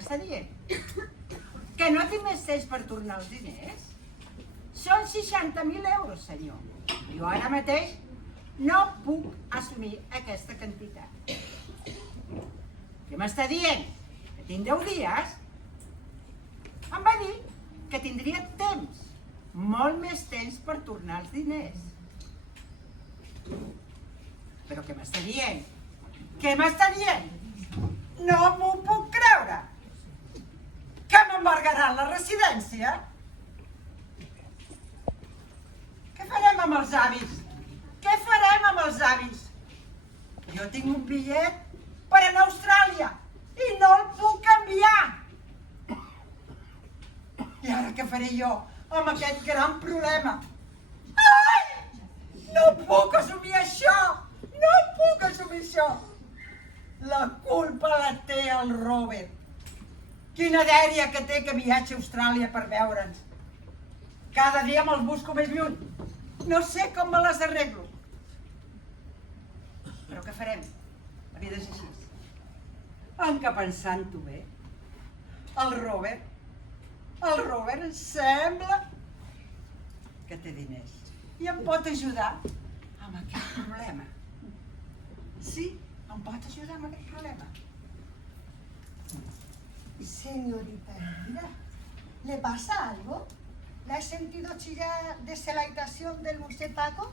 m'està dient? Que no tinc més temps per tornar els diners? Són 60.000 euros, senyor. Jo ara mateix no puc assumir aquesta quantitat. Què m'està dient? Que tinc 10 dies? Em va dir que tindria temps, molt més temps per tornar els diners. Però què m'està dient? Què m'està dient? No m'ho puc creure! Que m'embargaran la residència? Què farem amb els avis? Què farem amb els avis? Jo tinc un bitllet per anar a Austràlia i no el puc canviar. I ara què faré jo amb aquest gran problema? Ai! No puc assumir això! No puc assumir això! La culpa la té el Robert. Quina dèria que té que viatgi a Austràlia per veure'ns. Cada dia me'ls busco més lluny. No sé com me les arreglo. Però què farem? La vida és així. Encara pensant-ho bé, el Robert em sembla que té diners i em pot ajudar amb aquest problema. Sí, em pot ajudar amb aquest problema. Señorita Elvira, ¿le pasa algo? ¿La he sentido chillar desde la habitación del Museo Paco?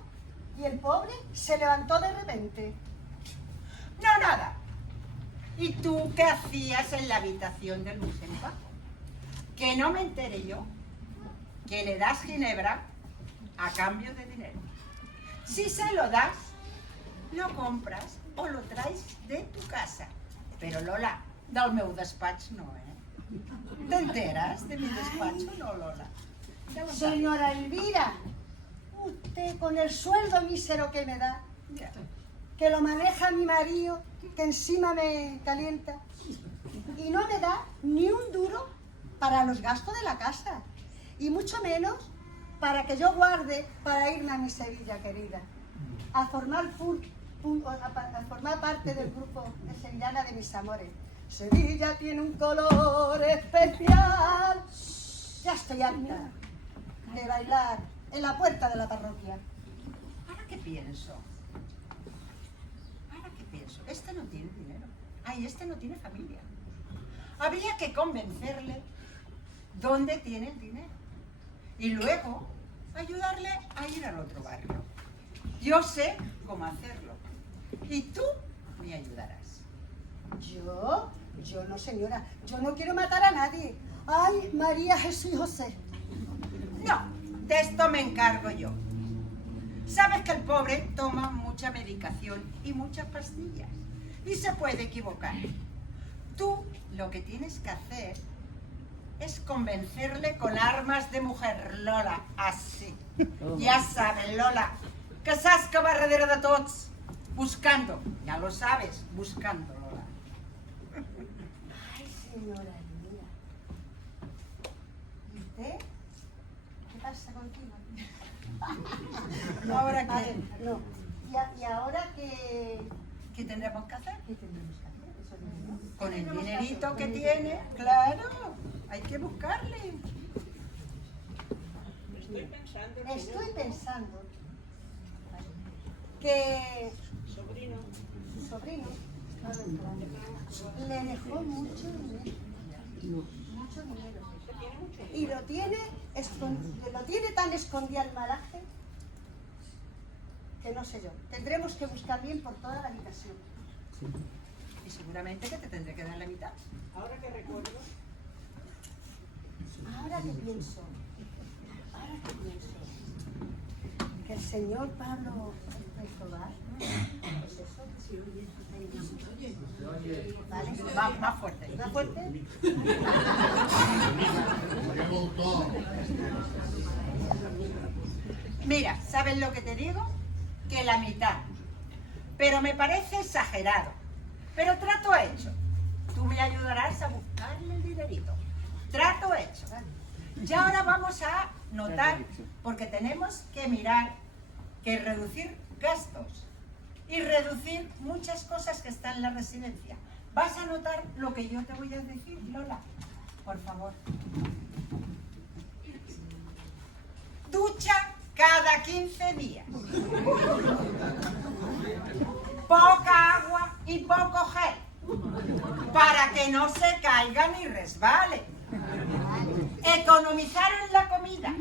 Y el pobre se levantó de repente. No, nada. ¿Y tú qué hacías en la habitación del Museo Paco? Que no me enteré yo que le das ginebra a cambio de dinero. Si se lo das, lo compras o lo traes de tu casa. Pero Lola, del meu despatx no, ¿T'enteras de mi despacho? No, Lola. Ya lo sabes. Señora Elvira, usted con el sueldo mísero que me da, Ya. que lo maneja mi marido, que encima me calienta, y no me da ni un duro para los gastos de la casa, y mucho menos para que yo guarde para irme a mi Sevilla querida, a formar parte del grupo de Sevillana de mis amores. Sevilla tiene un color especial. Ya estoy harta de bailar en la puerta de la parroquia. ¿Ahora qué pienso? Este no tiene dinero. Ay, este no tiene familia. Habría que convencerle dónde tiene el dinero. Y luego ayudarle a ir al otro barrio. Yo sé cómo hacerlo. Y tú me ayudarás. Yo no, señora. Yo no quiero matar a nadie. Ay, María, Jesús y José. No, de esto me encargo yo. Sabes que el pobre toma mucha medicación y muchas pastillas. Y se puede equivocar. Tú lo que tienes que hacer es convencerle con armas de mujer, Lola, así. Ya sabes, Lola, que saps que va darrere de tots, buscando. Ya lo sabes, buscando, Lola. Ay, señora Elvira. ¿Y usted? ¿Qué pasa contigo? ¿Ahora A ver, qué? no. ¿Y ahora qué ¿Qué tendremos que hacer? tenemos que hacer? Eso no. Con ¿Qué el tenemos que dinerito hacer? que Con el tiene, dinero. claro, hay que buscarle. Estoy pensando que su sobrino le dejó mucho dinero. Mucho dinero. Y lo tiene tan escondido al malaje que no sé yo. Tendremos que buscar bien por toda la habitación. Y seguramente que te tendré que dar la mitad. Ahora que pienso, que el señor Pablo Escobar, pues eso, ¿vale? Más fuerte. ¿Más fuerte? Mira, ¿sabes lo que te digo? Que la mitad. Pero me parece exagerado. Pero trato hecho. Tú me ayudarás a buscarle el dinerito. Trato hecho. Y ahora vamos a notar, porque tenemos que mirar que reducir gastos y reducir muchas cosas que están en la residencia. vas a notar lo que yo te voy a decir, Lola. Por favor. Ducha cada 15 días. Poca agua y poco gel. Para que no se caiga ni resbale. Economizar en la comida.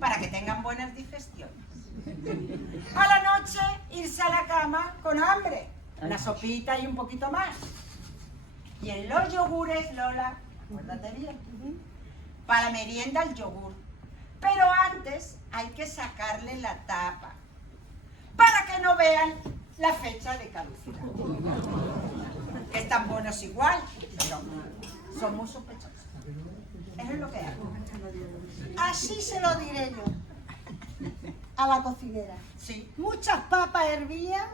Para que tengan buenas digestiones. A la noche irse a la cama con hambre. Una sopita y un poquito más. Y en los yogures, Lola, acuérdate bien, para merienda el yogur. Pero antes hay que sacarle la tapa, para que no vean la fecha de caducidad. Que están buenos igual, pero son muy sospechosos. Eso es lo que hago. Así se lo diré yo a la cocinera. Sí. Muchas papas hervidas,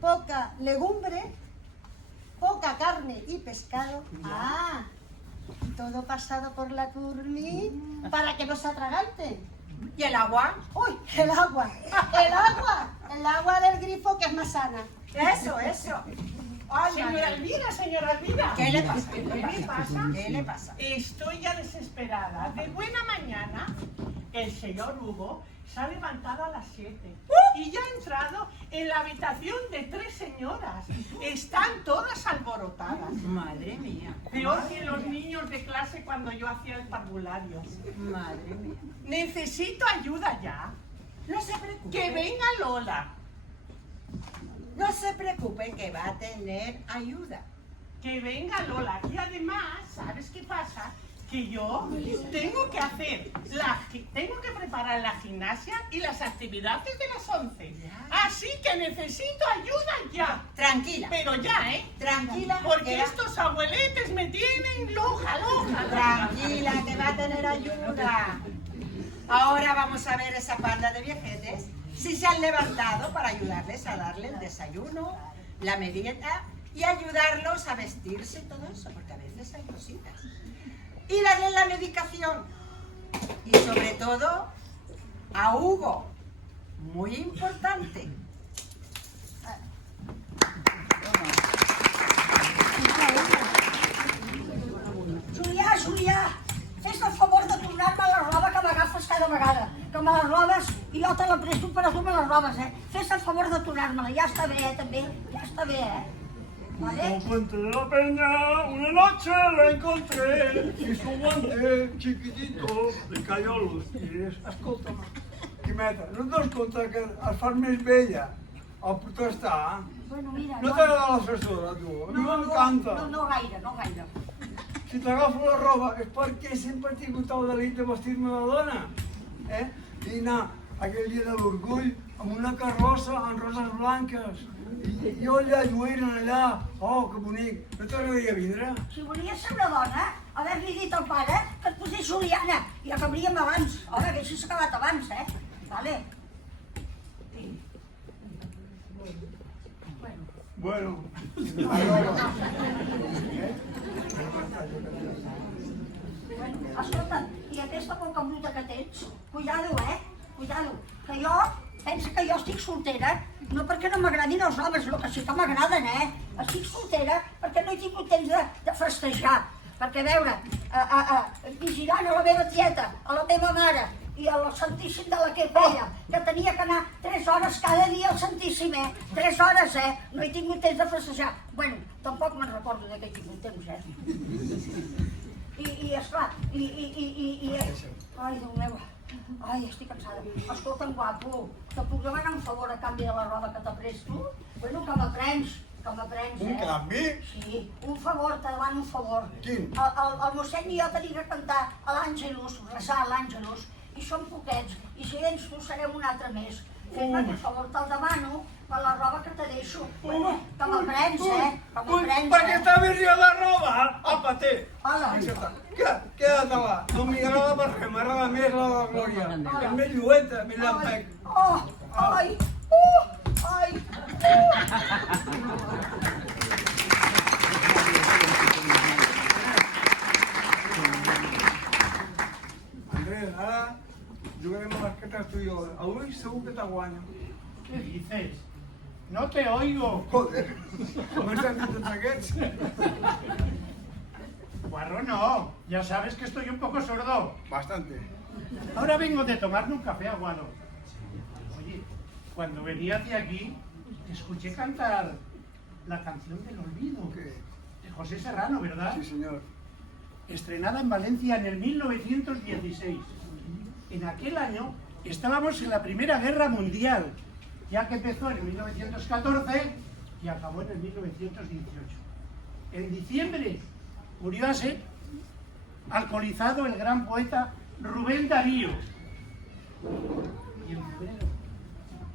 poca legumbre, poca carne y pescado. Ah, todo pasado por la turmi para que no se atraganten. ¿Y el agua? ¡Uy! El agua. El agua del grifo que es más sana. Eso. Ay, Señora Elvira. ¿Qué le pasa? ¿Qué le pasa? ¿Qué le pasa? Estoy ya desesperada. De buena mañana, el señor Hugo se ha levantado a las 7 y ya ha entrado en la habitación de 3 señoras. Están todas alborotadas. Madre mía. Peor que los niños de clase cuando yo hacía el parvulario. Madre mía. Necesito ayuda ya. No se preocupe. Que venga Lola. No se preocupe que va a tener ayuda. Que venga Lola. Y además, ¿sabes qué pasa? Que yo tengo que preparar la gimnasia y las actividades de las 11. Así que necesito ayuda ya. Tranquila. Pero ya, ¿eh? Tranquila. Porque que estos abueletes me tienen loja. Tranquila, que va a tener ayuda. Ahora vamos a ver esa panda de viejetes si se han levantado para ayudarles a darle el desayuno, la merienda y ayudarlos a vestirse y todo eso, porque a veces hay cositas. Y darle la medicación. Y sobre todo a Hugo, muy importante. Julià, fes el favor de tornar-me la roba que m'agafes cada vegada. Que me la robes i jo te la presto, però tu me la robes, Fes el favor de tornar-me-la. Ja està bé, també. Ja està bé, ¿Vale? En Puente de la Peña, una noche la encontré y su guante chiquitito le cayó a los pies. Escolta'm, Quimeta, no et dones compte que et fas més vella al protestar? Bueno, mira, No t'agrada la frescura, tu? A mi m'encanta. No gaire. Si t'agafo la roba és perquè sempre he tingut el delit de vestir-me de dona. I anar aquell dia de l'orgull amb una carrossa amb roses blanques. I jo allà lluint allà, oh, que bonic. No t'agradaria vindre? Si volies ser una dona, haver-li dit al pare que et posés Juliana i acabríem abans. Home, haguessis acabat abans, Vale. Sí. Bueno. Escolta, i aquesta poca bruta que tens, cuidado, Cuidado, que jo, pensa que jo estic soltera, no perquè no m'agradin els homes, el que sí que m'agraden, Estic soltera perquè no he tingut temps de festejar, perquè, a veure, vigilant a la meva tieta, a la meva mare, i al Santíssim de la que feia, que tenia que anar 3 hores cada dia al Santíssim, 3 hores, no he tingut temps de festejar. Bueno, tampoc me'n recordo de que he tingut temps, I esclar, ai, Déu meu, ai, estic cansada. Escolta'm, guapo, te puc demanar un favor a canvi de la roba que t'ha pres tu? Bueno, que m'aprens, Un canvi? Sí, un favor, te demano un favor. Quin? El mossèn i jo tenim que cantar a l'Àngelus, resar a l'Àngelus, i som poquets, i si vens tu serem un altre més. Fes-me aquest favor, te'l demano, per la roba que te deixo. Bueno, que m'aprens, que m'aprens, Per què t'ha virrió la roba? Apa, té! Hola. Quédatela. No m'agrada per res, m'agrada més la de la Glòria. És més llueta, més llampec. Ai! Andrés, ara jugarem a les cartes tu i jo. Avui segur que te guanyo. ¿Qué dices? No te oigo. Joder, com estan dit tots aquests? Guarro, no. Ya sabes que estoy un poco sordo. Bastante. Ahora vengo de tomarme un café aguado. Oye, cuando venía hacia aquí, te escuché cantar la canción del olvido. ¿Qué? De José Serrano, ¿verdad? Sí, señor. Estrenada en Valencia en el 1916. En aquel año estábamos en la Primera Guerra Mundial, ya que empezó en 1914 y acabó en el 1918. En diciembre murió así, alcoholizado, el gran poeta Rubén Darío. Y en febrero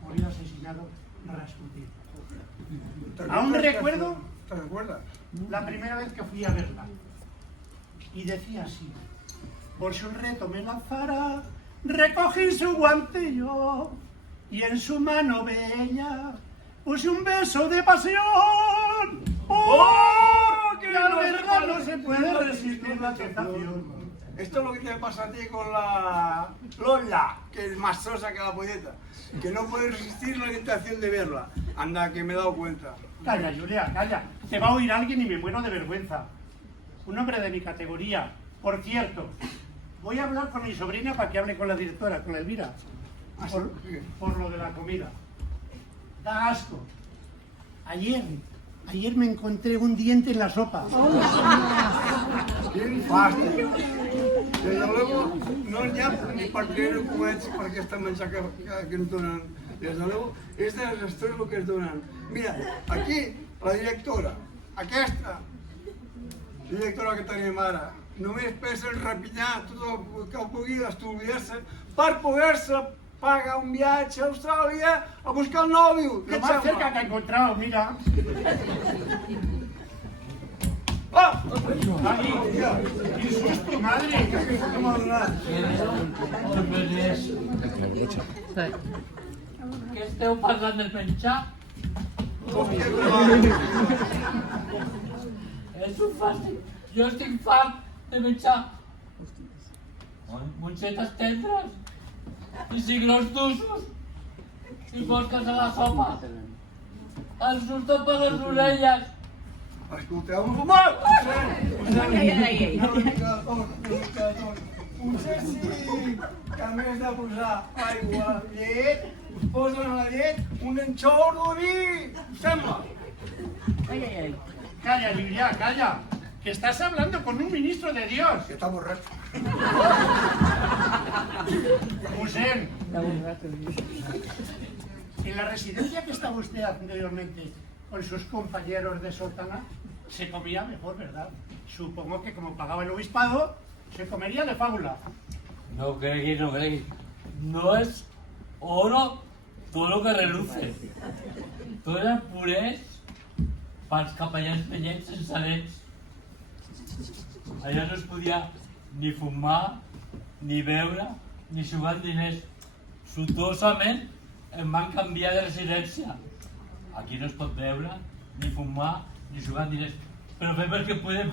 murió asesinado Rasputín. Aún recuerdo ¿Te recuerdas? la primera vez que fui a verla. Y decía así: por su reto me lanzara, recogí su guante yo, y en su mano bella puse un beso de pasión. ¡Oh! Que la verdad no se puede resistir la tentación. Esto es lo que te pasa a ti con la Lola, que es más sosa que la polleta, que no puedes resistir la tentación de verla. Anda, que me he dado cuenta. Calla, Julia, calla. Te va a oír alguien y me muero de vergüenza. Un hombre de mi categoría. Por cierto, voy a hablar con mi sobrina para que hable con la directora, con la Elvira, por lo de la comida. Da asco. Ayer me encontré un diente en la sopa. Quin fàstic. Des de luego, no hi ha ni per treure coets per aquesta menjar que ens donen. Des de luego, és desastrós el que es donen. Mira, aquí, la directora, aquesta directora que tenim ara, només pensa en rapinyar tot el que pugui estudiar-se per poder-se pagar un viatge a Austràlia a buscar el nòvio. Lo más cerca que he encontrado, mira. Ah! Ahí. ¡Qué susto, madre! Com ha donat? Què esteu parlant del menjar? Hòstia, però... És un fàstic. Jo estic fam de menjar. Monxetes tendres i cigrons d'usos i mosques a la sopa. El surto per les orelles. Escolteu-me, home! Potser sí que a més de posar aigua, llet, us posen a la llet un enxorro de vi, us sembla? Calla, Julia, calla. Que estás hablando con un ministro de Dios. Que està borrat. José, en la residencia que estaba usted anteriormente con sus compañeros de sótana, se comía mejor, ¿verdad? Supongo que como pagaba el obispado, se comería de fábula. No cregui, no cregui. No es oro todo lo que reluce. Todo era purés pels capellans penyets sense nens. Allà no es podia ni fumar, ni beure, ni jugar amb diners. Sortosament em van canviar de residència. Aquí no es pot beure, ni fumar, ni jugar amb diners. Però fem el que podem.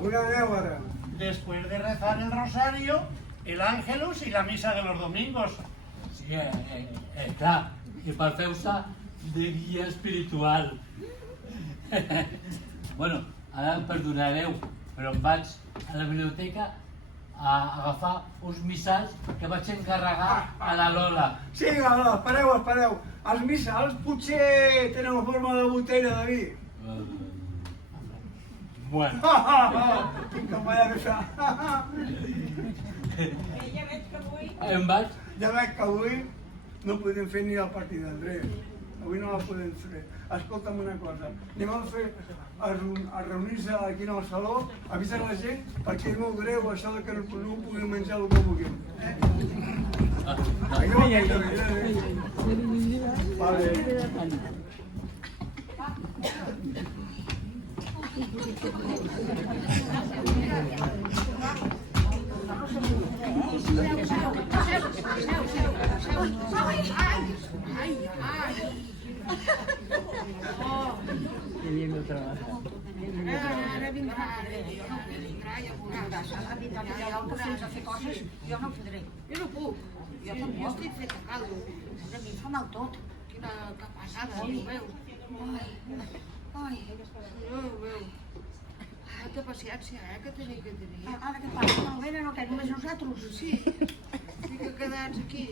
Una neu ara. Después de rezar el rosario, el ángelus y la misa de los domingos. Sí, clar, que per fer-se de guia espiritual. Bueno, ara em perdonareu, però em vaig a la biblioteca a agafar uns missals que vaig encarregar a la Lola. Sí, espereu, espereu. Els missals potser tenen forma de botella de vi. Bueno, Com vaig a deixar. em vaig... Ja veig que avui no podem fer ni el partit d'Andrés. Avui no la podem fer. Escolta'm una cosa, anem a fer a reunir-se aquí en el saló, avisa la gent, perquè és molt greu això de que no puguem menjar el que vulguem. Vale. Ara vindrà. ja veuràs. A mi també hi ha algú fins a fer coses, jo no podré. Jo no puc. Jo tampoc. Jo estic feta caldo. A mi em fa mal tot. Quina passada, no ho veus? Ai, No ho veus. Molta paciència, que teniu que tenir. ara què passa? No venen o què? Només nosaltres? Sí, estic quedats aquí.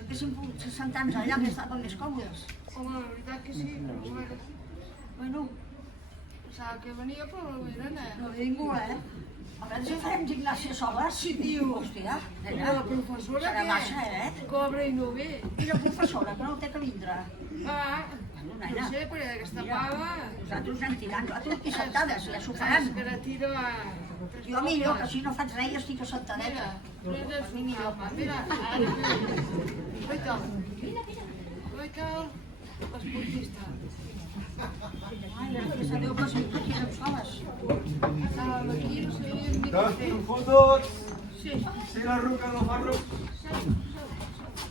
Haguéssim pogut ser sentats allà, que estàvem més còmodes. Home, la veritat que sí, però Bueno, pensava que venia, però no venen, no ningú, A veure si farem gimnàsia soles. Sí, tio. Hòstia, La professora serà què? massa, Cobra i no ve. I la professora, que no té que vindre. No sé, perquè aquesta pava... Nosaltres anem tirant, nosaltres aquí sentades, ja s'ho farem. Que la tira a... Jo millor, que si no faig res, jo estic assentadeta. Mira, és un home, mira. Goita. Goita, esportista. Ai, gràcies a Déu que som aquí érem soles. Estàvem aquí, no sabíem ni què Doncs fer. tu fotos, Sí, si la ruca no fa ruc.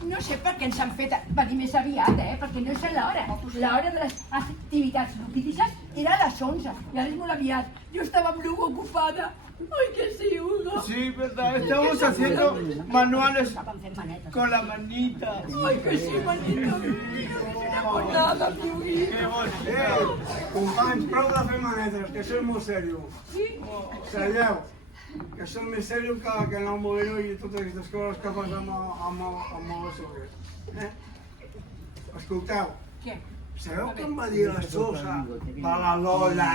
No sé per què ens han fet venir més aviat, perquè no és l'hora. L'hora de les activitats lúdiques era a les 11 i ara és molt aviat. Jo estava amb l'Hugo ocupada. Ai, que sí, Hugo. Sí, verdad, estamos haciendo manuales Estàvem fent manetes. con la manita. Ai, que sí, manita. Mira, no nada, Piugui. Qué bonito. Companys, prou de fer manetes, que això és molt seriós. Sí? Salleu, que això és més seriós que anar al Molino i totes aquestes coses que fas amb el soque. Escolteu, Què? sabeu què em va dir la Sosa de la Lola?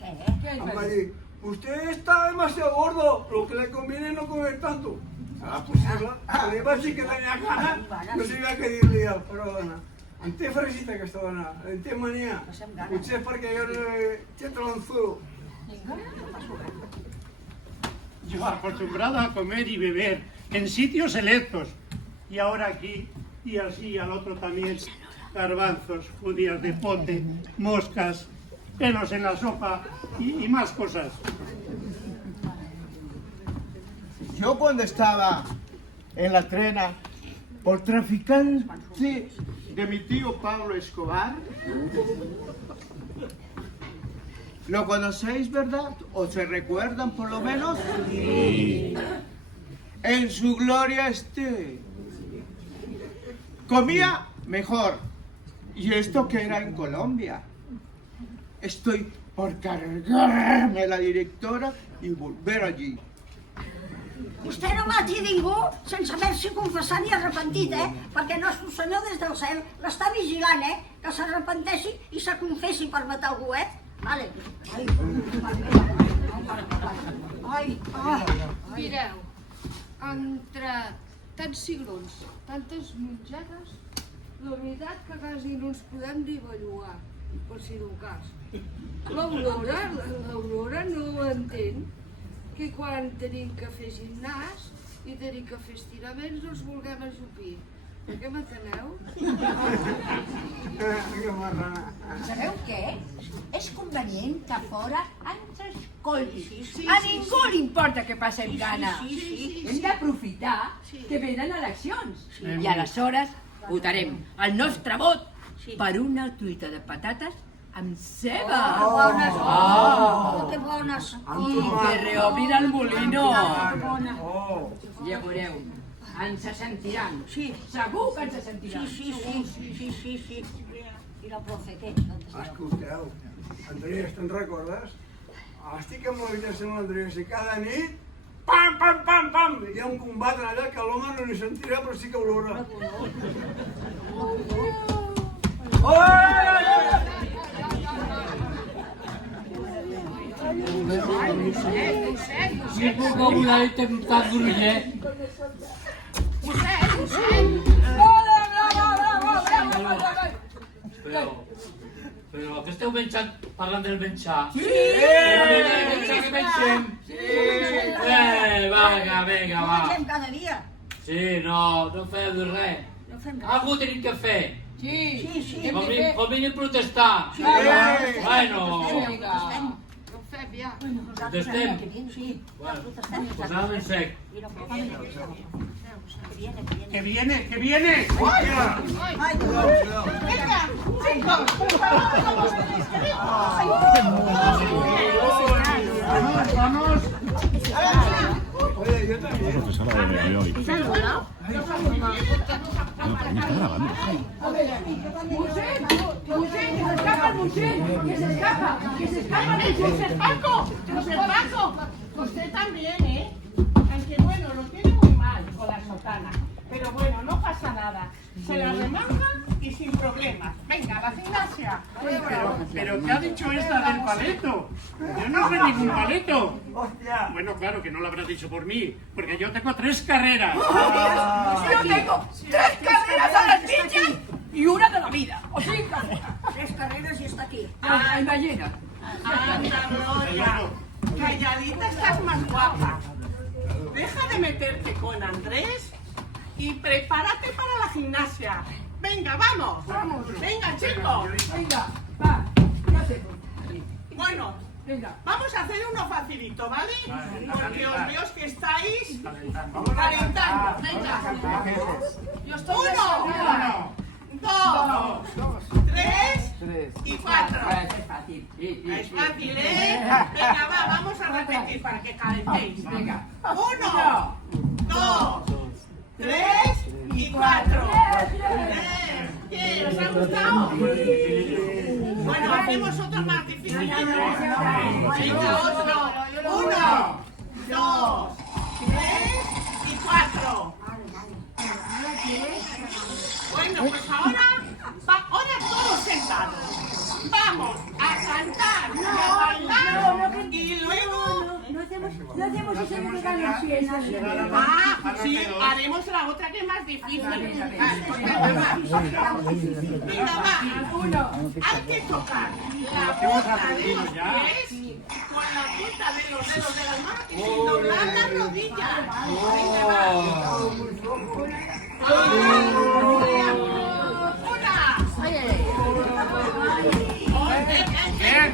Què Em va dir, usted está demasiado gordo, lo que le conviene es no comer tanto. ¿Será posible? Le iba a decir que tenía ganas, no sabia què dir-li a la dona. En té fresita aquesta dona, en té mania. Potser és perquè jo no té talenzudo. Yo acostumbrado a comer y beber en sitios selectos. Y ahora aquí, y así al otro también, garbanzos, judías de pote, moscas, pelos en la sopa y más cosas. Yo cuando estaba en la trena por traficante de mi tío Pablo Escobar, ¿lo conocéis, verdad? ¿O se recuerdan por lo menos? Sí. En su gloria esté. Comía mejor. ¿Y esto que era en Colombia? Estoy por cargarme la directora y volver allí. Vostè no mati ningú sense haver-s'hi confessat ni arrepentit, Perquè nostre senyor des del cel l'està vigilant, Que s'arrepenteixi i se confessi per matar algú, Vale. Ai, mireu, entre tants cigrons, tantes menjades, la veritat que quasi no ens podem dir bellugar, per si d'un cas. L'Aurora no ho entén, que quan tenim que fer gimnàs i tenim que fer estiraments no ens vulguem ajupir. Per què m'enteneu? Que marrana. Sabeu què? És convenient que fora ens escolti. A ningú li importa que passem gana. Hem d'aprofitar que venen eleccions. I aleshores votarem el nostre vot per una truita de patates amb ceba. bones, que bones. I que reobrin el molino. Bona. Ja veureu, ens sentiran. Sí. Segur que ens sentiran. Sí. I la profe, què? Escolteu, Andrés, te'n recordes? Estic amb l'habitació amb l'Andrés i cada nit, pam, pam, pam, pam, hi ha un combat allà que l'home no li sentirà però sí que ho veurà. Si puc volar i temptar gruixer. Però què esteu menjant parlant del menjar? Sí! Que mengem? Sí! Vinga, va. Mengem cada dia. Sí, no feu de res. No fem res. Algú tenim que fer. Sí. Com vingui a protestar. Bueno, No fem ja. Nosaltres Protestem. anem aquí dins, sí. Protestem. posàvem en sec. I la profe, ¡Que viene, que viene! Ai, ¡Vamos, vamos! Oye, yo también. Profesora de hoy. No, para mí está grabando. ¡Musén! ¡Que se escapa el Musén! ¡Que se escapa! ¡Que se escapa el ¡José Paco! ¡José Paco! Usted también, ¿eh? Aunque bueno, lo tiene muy mal con la sotana. Pero bueno, no pasa nada. Se la remanga y sin problemas. Venga, a la gimnasia. Pero ¿qué ha dicho esta del paleto? Yo no soy ningún paleto. Hostia. Bueno, claro que no lo habrá dicho por mí, porque yo tengo 3 carreras. Yo tengo 3 carreras a las niñas y una de la vida. O 5 carreras. 3 carreras y está aquí. Ay, ballena. Anda, Gloria. Calladita estás más guapa. Deja de meterte con Andrés y prepárate para la gimnasia. Venga, vamos. Venga, chicos. Venga, va. Ya sé. Bueno, Venga. vamos a hacer uno facilito, ¿vale? Porque os veo que estáis calentando. Venga. Yo estoy 1, 2, 3 y 4. Es fácil. Es fácil, ¿eh? Venga, va, vamos a repetir para que calentéis. Venga. 1, 2, 3 y 4. ¿Qué? ¿Os ha gustado? Bueno, hacemos otro más difícil. Venga, otro. 1, 2, 3 y 4. Bueno, pues ahora todos sentados. Vamos a cantar y a bailar y luego... No hacemos eso de pegar las piezas. Ah, sí, haremos la otra que es más difícil. Venga, va. Hay que tocar la punta de los pies con la punta de los dedos de las manos y sin doblar las rodillas. Venga, va. Bien.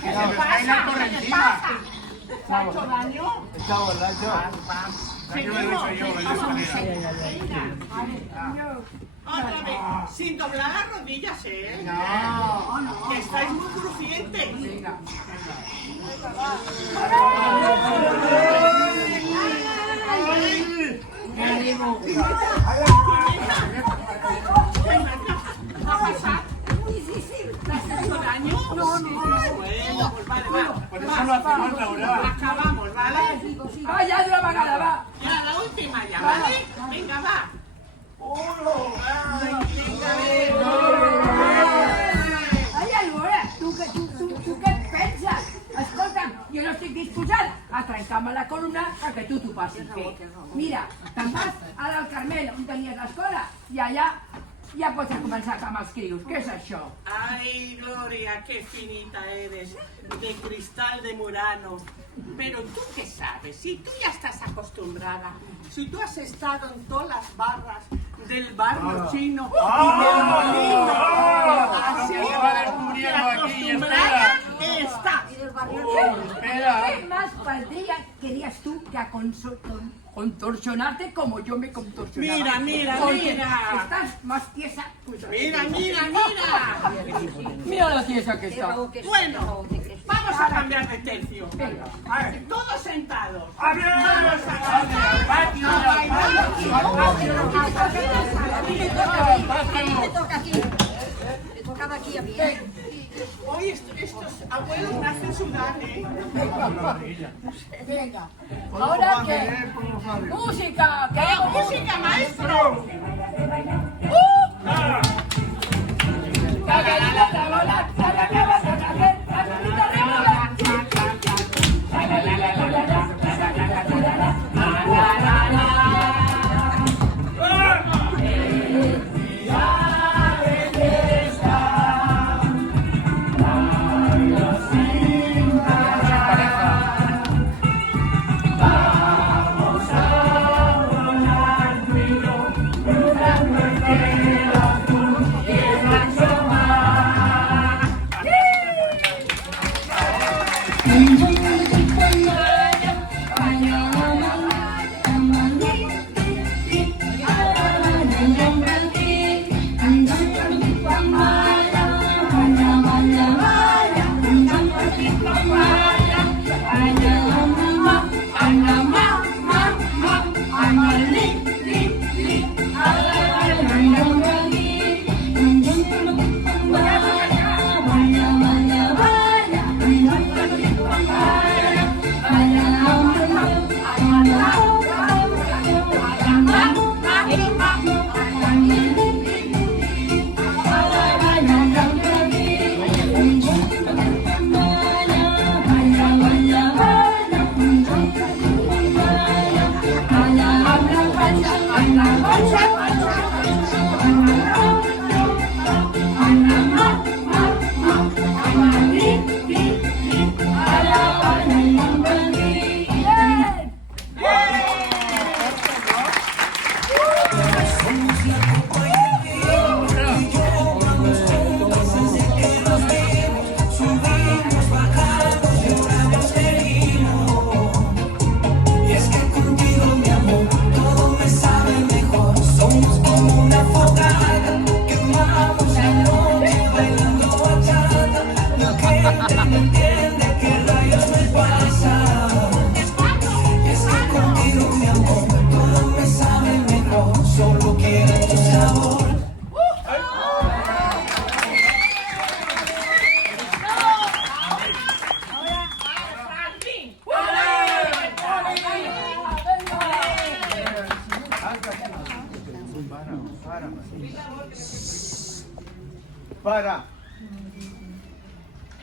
¿Qué le pasa? ¿Se ha hecho daño? Está borracho. Seguimos. Otra vez, sin doblar las rodillas, ¿eh? No. Que estáis muy crujientes. ¿Va a pasar? ¿Te has hecho daño? No. Bueno, pues vale, va. Por eso lo hacemos, Laura. Acabamos, ¿vale? Vaya de la vagada, va. Ya, la última ya, ¿vale? Venga, va. Ai, Alora, tu què et penses? Escolta'm, jo no estic disposada a trencar-me la columna perquè tu t'ho passis bé. Mira, te'n vas ara al Carmel, on tenies l'escola, i allà ja pots començar amb els crios. Què és això? Ay, Gloria, qué finita eres, de cristal de Murano. Pero tú qué sabes, si tú ya estás acostumbrada, si tú has estado en todas las barras del barrio chino y del molino, así Se va descubriendo que aquí, acostumbrada está. ¿Qué más valdría querías tú que a contorsionarte como yo me contorsionaba? Mira. Porque estás más tiesa. Pues, Mira. Mira la tiesa que está. Bueno, vamos a cambiar de tercio. Todos sentados. Vamos a Me toca aquí. Me tocaba aquí a mí. Hoy estos abuelos me hacen sudar, ¿eh? Venga. Ahora que... ¡Música! ¡Queremos ¡Música, maestro!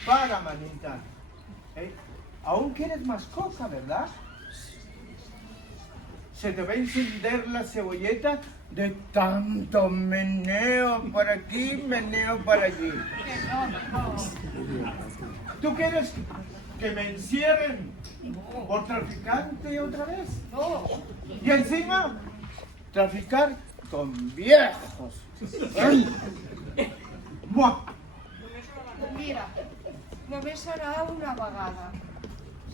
Para, manita. Aún quieres más coca, ¿verdad? Se te va a encender la cebolleta de tanto meneo por aquí, meneo por allí. ¿Tú quieres que me encierren por traficante otra vez? No. Y encima, traficar con viejos. Buah. Mira, només serà una vegada,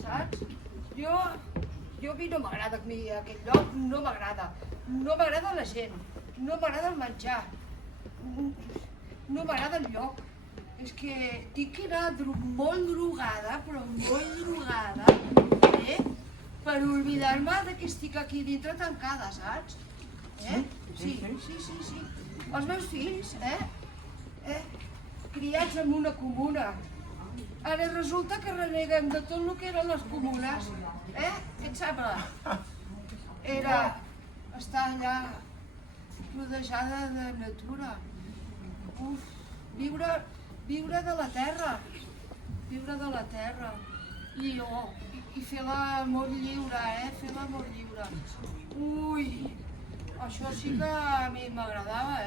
saps? Jo a mi no m'agrada aquest lloc, no m'agrada. No m'agrada la gent, no m'agrada el menjar, no m'agrada el lloc. És que tinc que anar molt drogada, però molt drogada, per oblidar-me que estic aquí dintre tancada, saps? Sí. Els meus fills, criats en una comuna. Ara resulta que reneguem de tot el que eren les comunes. Què et sembla? Era estar allà rodejada de natura. Uf, viure de la terra. Viure de la terra. I fer l'amor lliure, fer l'amor lliure. Ui, això sí que a mi m'agradava,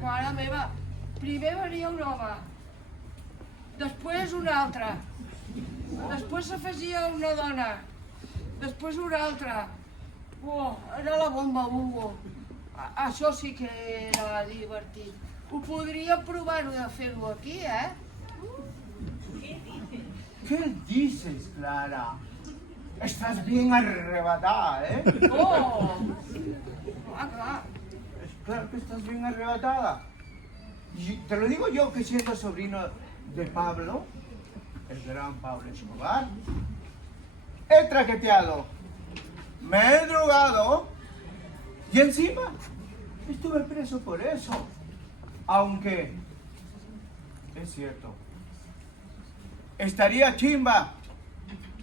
Mare meva, primer venia un home, després un altre, després s'afegia una dona, després una altra. Era la bomba Hugo. Això sí que era divertit. Ho podria provar-ho de fer-ho aquí, ¿Qué dices, Clara? Estás bien arrebatada, Clar. Claro que estás bien arrebatada. Y te lo digo yo que siendo sobrino de Pablo, el gran Pablo Escobar, he traqueteado, me he drogado y encima estuve preso por eso. Aunque, es cierto, estaría chimba,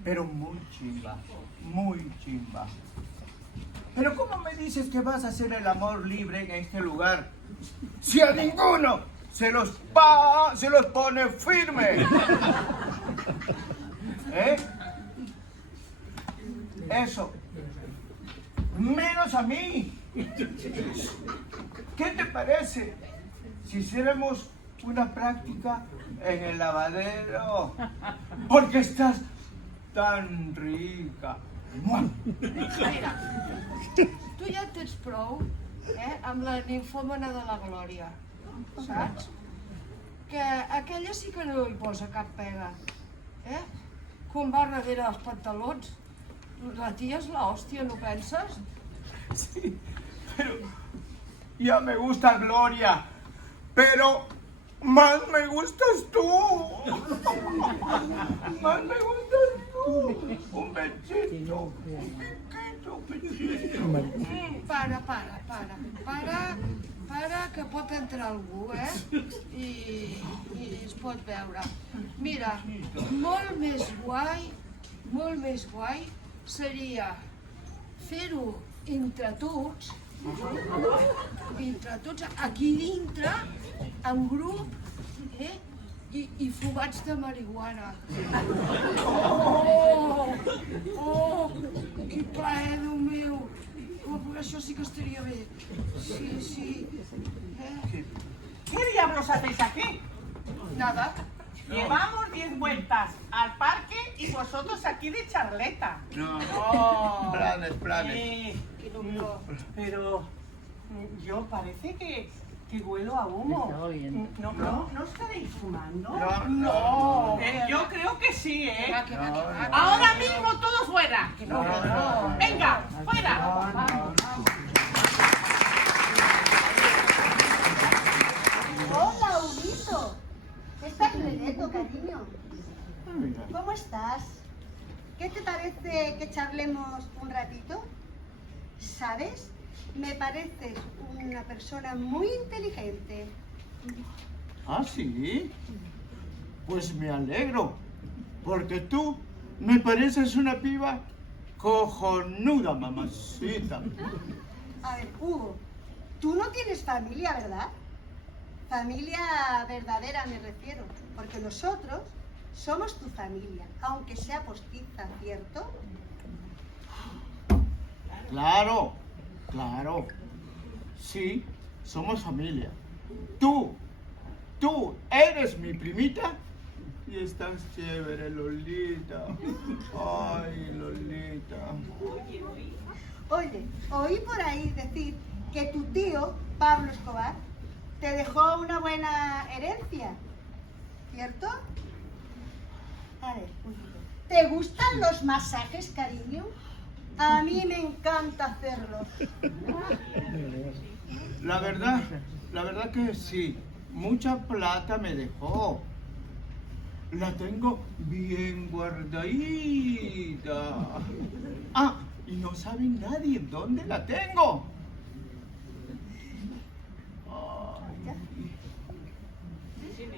pero muy chimba, muy chimba. Pero ¿cómo me dices que vas a hacer el amor libre en este lugar si a ninguno se los pone firme? Eso. Menos a mí. ¿Qué te parece si hiciéramos una práctica en el lavadero? Porque estás tan rica. Mira, tu ja en tens prou, amb la ninfòmana de la Glòria, saps? Que aquella sí que no hi posa cap pega, com va darrere els pantalons. La tia és l'hòstia, ¿no penses? Sí, pero ya me gusta Gloria, pero más me gustas tú. Más me gustas tú. Un besito, un besito. Para, que pot entrar algú, I es pot veure. Mira, molt més guai seria fer-ho entre tots, aquí dintre, en grup, i fumats de marihuana. Oh, que plaer, Déu meu! Això estaria bé. Sí. ¿Qué diablos hacéis aquí? Nada. Llevamos 10 vueltas al parque y vosotros aquí de charleta. No. Oh, Planes. Pero yo parece que huelo a humo. ¿No estaréis fumando? No. Yo creo que sí, ¿eh? Que va. Ahora mismo todos fuera. Venga, fuera. Hola, Huguito. Está Reneto, cariño. ¿Cómo estás? ¿Qué te parece que charlemos un ratito? ¿Sabes? Me pareces una persona muy inteligente. ¿Ah, sí? Pues me alegro, porque tú me pareces una piba cojonuda, mamacita. A ver, Hugo, tú no tienes familia, ¿verdad? Familia verdadera me refiero, porque nosotros somos tu familia, aunque sea postiza, ¿cierto? Claro. Sí, somos familia. Tú eres mi primita y estás chévere, Lolita. Ay, Lolita. Oye, oí por ahí decir que tu tío, Pablo Escobar, te dejó una buena herencia, ¿cierto? A ver, Huguito, ¿te gustan los masajes, cariño? A mí me encanta hacerlos. La verdad que sí, mucha plata me dejó. La tengo bien guardadita. Ah, y no sabe nadie dónde la tengo.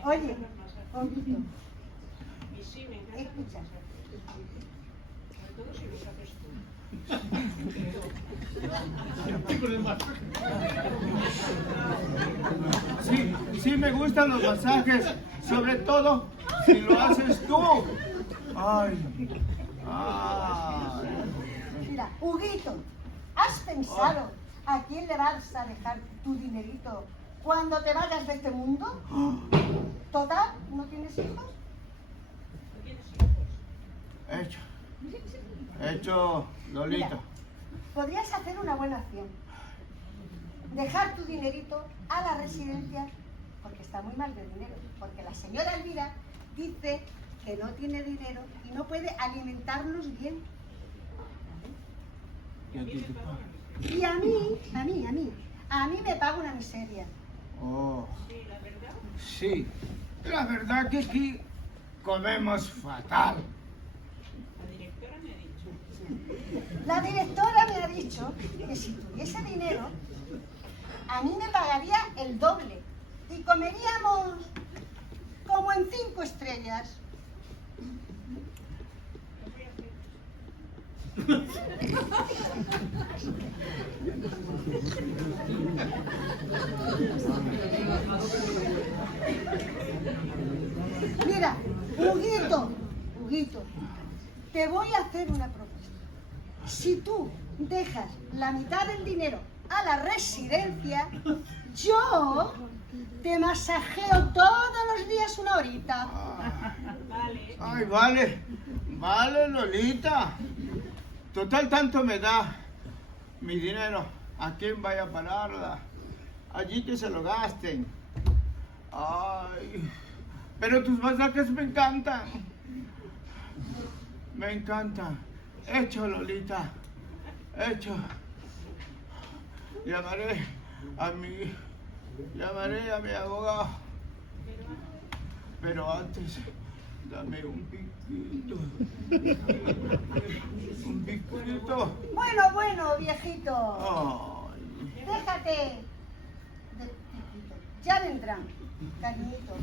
Oye, Huguito, escucha. Sí me gustan los masajes, sobre todo si lo haces tú. Ay. Mira, Huguito, ¿has pensado a quién le vas a dejar tu dinerito cuando te vayas de este mundo? ¿Total? ¿No tienes hijos? Hecho, Lolita. Mira, podrías hacer una buena acción. Dejar tu dinerito a la residencia, porque está muy mal de dinero, porque la señora Elvira dice que no tiene dinero y no puede alimentarnos bien. Y a mí me paga una miseria. Oh. Sí, la verdad que aquí comemos fatal. La directora me ha dicho que si tuviese dinero, a mí me pagaría el doble y comeríamos como en 5 estrellas. Mira, Huguito, te voy a hacer una propuesta. Si tú dejas la mitad del dinero a la residencia, yo te masajeo todos los días 1 horita. Ay, vale, Lolita. Total, tanto me da mi dinero. ¿A quién vaya a pararla? Allí que se lo gasten. Ay, pero tus masajes me encantan. Me encantan. Hecho, Lolita. Hecho. Llamaré a mi abogado. Pero antes, dame un piquito. Un piquito. Bueno, viejito. Ay. Déjate de piquito. Ya vendrán, cariñito.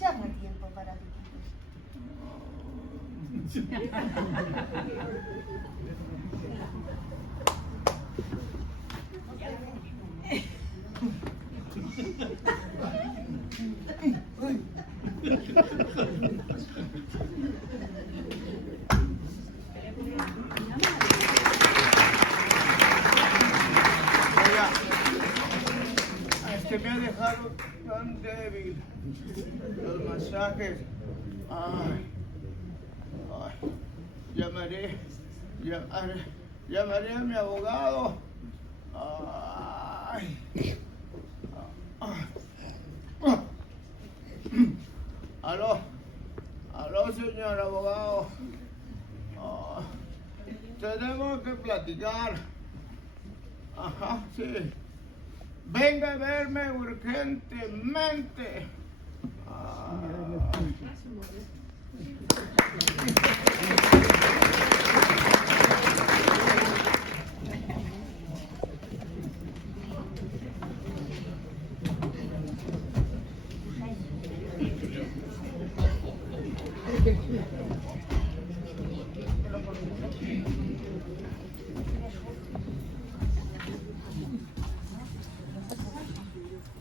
Ya habrá tiempo para piquitos. que me ha dejado tan débil. Los masajes. Ay. Llamaré a mi abogado. Ay. Aló, señor abogado. Tenemos que platicar. Ajá, sí. Venga a verme urgentemente.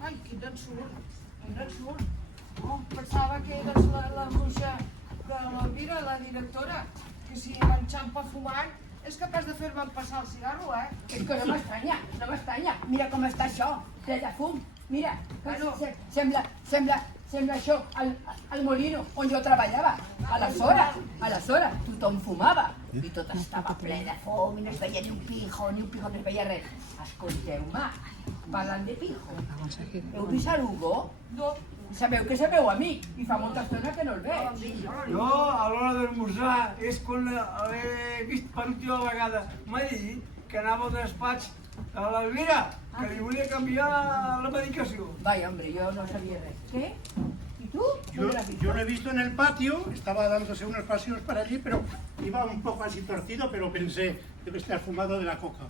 Ai, quin ensurt, quin ensurt. Oh, pensava que eres la bruixa de l'Elvira, la directora, que si m'enxampa fumant és capaç de fer-me passar el cigarro, eh? És que no m'estranya. Mira com està això, ple de fum. Mira, Bueno. sembla això el molino on jo treballava. Aleshores, tothom fumava i tot estava ple de fum i no es veia ni un pijo, no es veia res. Escolteu-me, parlant de pijo, heu vist a l'Hugo? No. Sabeu que sabeu a mi i fa molta estona que no el veig. Jo, a l'hora d'esmorzar, és quan l'he vist per última vegada. M'ha dit que anava al despatx a l'Elvira, que li volia canviar la medicació. Vaya, hombre, yo no sabía res. ¿Qué? ¿Y tú? Yo lo he visto en el patio, estaba dándose unos paseos para allí, pero iba un poco así torcido, pero pensé, debe estar fumado de la coca.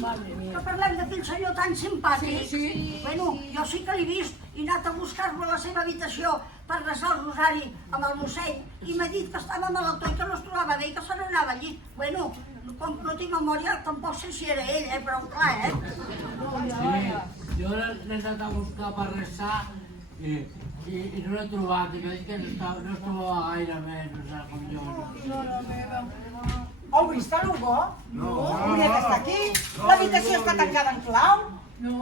Madre mía. Que parlem d'aquell senyor tan simpàtic. Sí. Bueno, jo sí que l'he vist i he anat a buscar-lo a la seva habitació per resar el rosari amb el mossèn i m'ha dit que estava malaltó i que no es trobava bé i que se n'anava al llit. Bueno, com que no tinc memòria, tampoc sé si era ell, però clar, Sí, jo l'he anat a buscar per resar i no l'he trobat, i m'ha dit que no es trobava gaire més, o sigui, com jo. Heu vist l'Hugo? No. Hauria d'estar aquí. L'habitació està tancada en clau. No.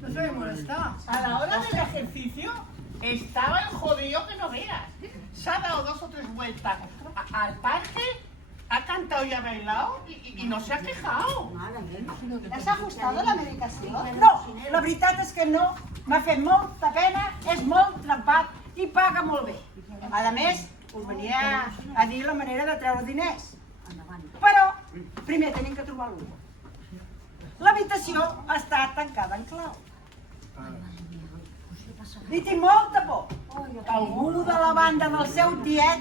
No se me molesta. A la hora del ejercicio estaba el jodido que no veas. Se ha dado 2 o 3 vueltas al parque, ha cantado y ha bailado y no se ha quejado. Has ajustado la medicació? No, la veritat és que no. M'ha fet molta pena, és molt trempat i paga molt bé. A més, us venia a dir la manera de treure diners. Però primer tenim que trobar l'Hugo. L'habitació està tancada en clau. Li tinc molta por que algú de la banda del seu tiet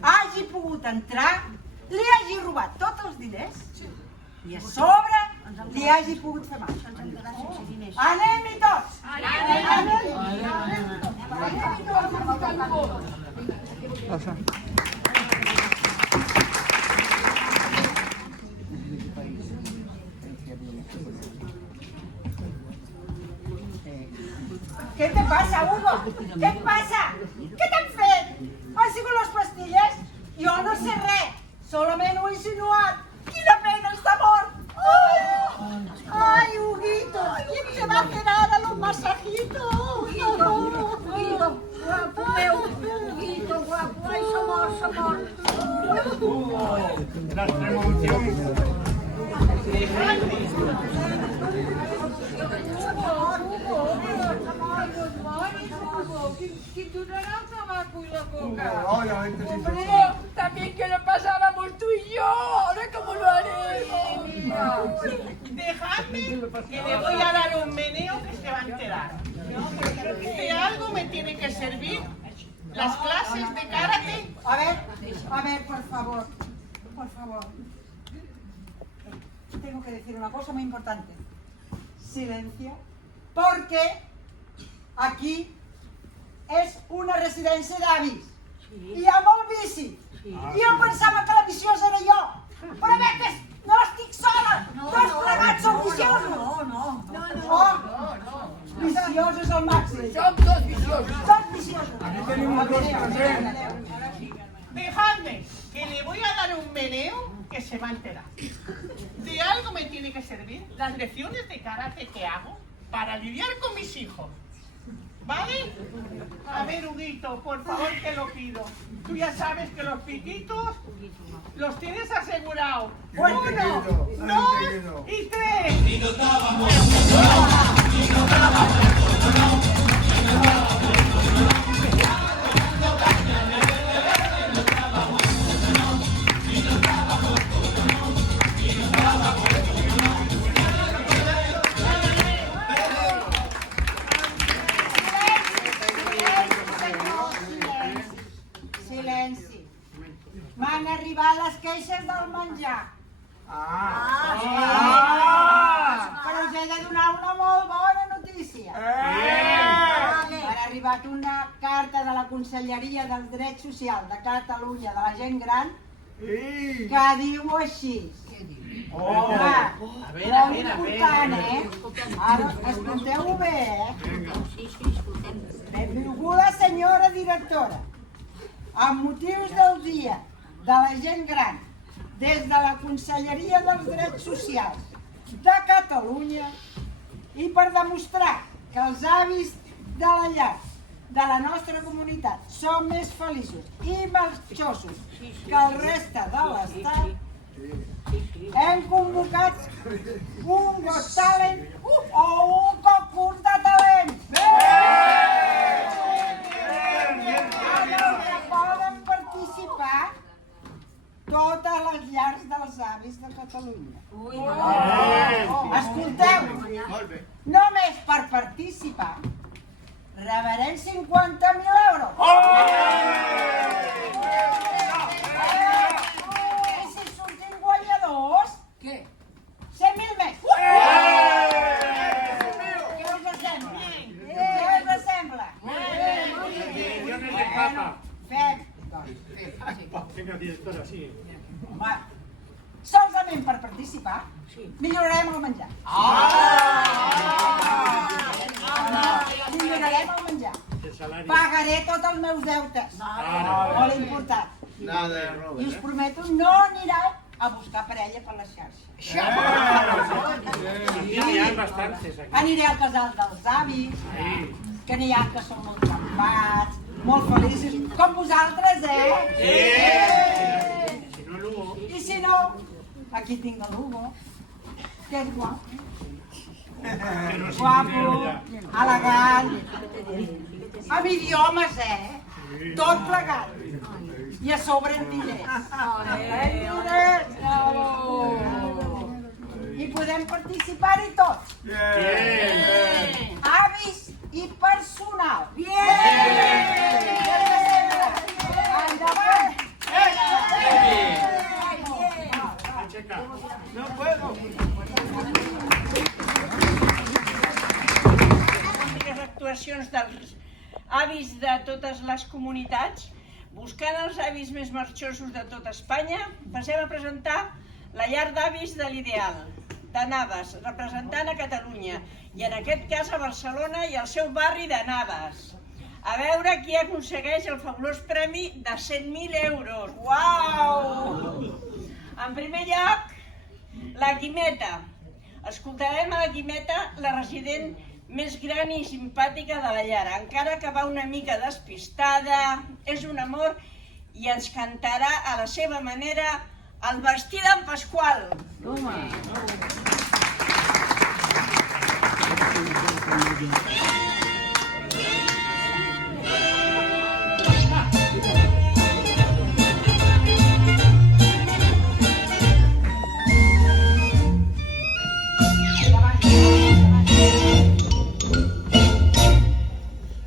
hagi pogut entrar, li hagi robat tots els diners i a sobre li hagi pogut fer mal. Anem-hi tots! Anem-hi tots a buscar l'Hugo. ¿Qué te pasa, Hugo? ¿Qué pasa? ¿Qué t'han fet? Han sigut les pastilles? Jo no sé res, solament ho he insinuat. Quina pena, està mort! Ay, Huguito, ¿quién te va a hacer ahora los masajitos? Huguito, guapo meu, Huguito, guapo, ai, s'ha mort. La remoción. Qui donarà el tabaco i la coca? Hombre, también que lo pasábamos tú y yo. Ahora cómo lo haremos. Dejadme que le voy a dar un meneo que se va a enterar. De algo me tiene que servir las clases de karate. A ver, por favor. Tengo que decir una cosa muy importante. Silencio, porque aquí és una residència d'avis. Hi ha molt vici. I jo pensava que la viciosa era jo. Però bé que no estic sola. Tots plegats som viciosos. No. Viciosos al màxim. Som tots viciosos. Tots viciosos. Dejadme que le voy a dar un meneo que se va a enterar. De algo me tiene que servir las lecciones de karate que hago. para lidiar con mis hijos. ¿Vale? A ver, Huguito, por favor, te lo pido. Tú ya sabes que los piquitos los tienes asegurados. 1, 2 y 3. Silenci. M'han arribat les queixes del menjar. Però us he de donar una molt bona notícia. M'ha arribat una carta de la Conselleria dels Drets Socials de Catalunya de la gent gran que diu així. Molt important, Ara, escolteu-ho bé, Benvinguda senyora directora. Amb motius del Dia de la Gent Gran, des de la Conselleria dels Drets Socials de Catalunya i per demostrar que els avis de la llar de la nostra comunitat són més feliços i marxosos que el reste de l'Estat, hem convocat un Got Talent o un concurs de talent. Poden participar totes les llars dels avis de Catalunya. Escolteu, només per participar rebrem 50.000 euros. I si sortim guanyadors, què? 100.000 més. Què us sembla? Què us sembla? Fem. Venga, directora, sí. Home, solament per participar, millorarem el menjar. Millorarem el menjar. Pagaré tots els meus deutes. Molt important. I us prometo no anireu a buscar parella per les xarxes. Aniré al casal dels avis, que n'hi ha que són molt trempats, molt feliços, com vosaltres, I si no, aquí tinc l'Hugo, que és guapo. Guapo, elegant, amb idiomes, tot plegat. I a sobre en diners. I podem participar-hi tots. Avis i personal. Endavant. No puedo. Les actuacions dels avis de totes les comunitats, buscant els avis més marxosos de tota Espanya, passem a presentar la llar d'avis de l'Ideal, de Navas, representant a Catalunya, i en aquest cas a Barcelona i al seu barri de Navas. A veure qui aconsegueix el fabulós premi de 100.000 euros. Uau! En primer lloc, la Quimeta. Escoltarem a la Quimeta, la resident més gran i simpàtica de la llar, encara que va una mica despistada, és un amor i ens cantarà a la seva manera el vestir d'en Pasqual.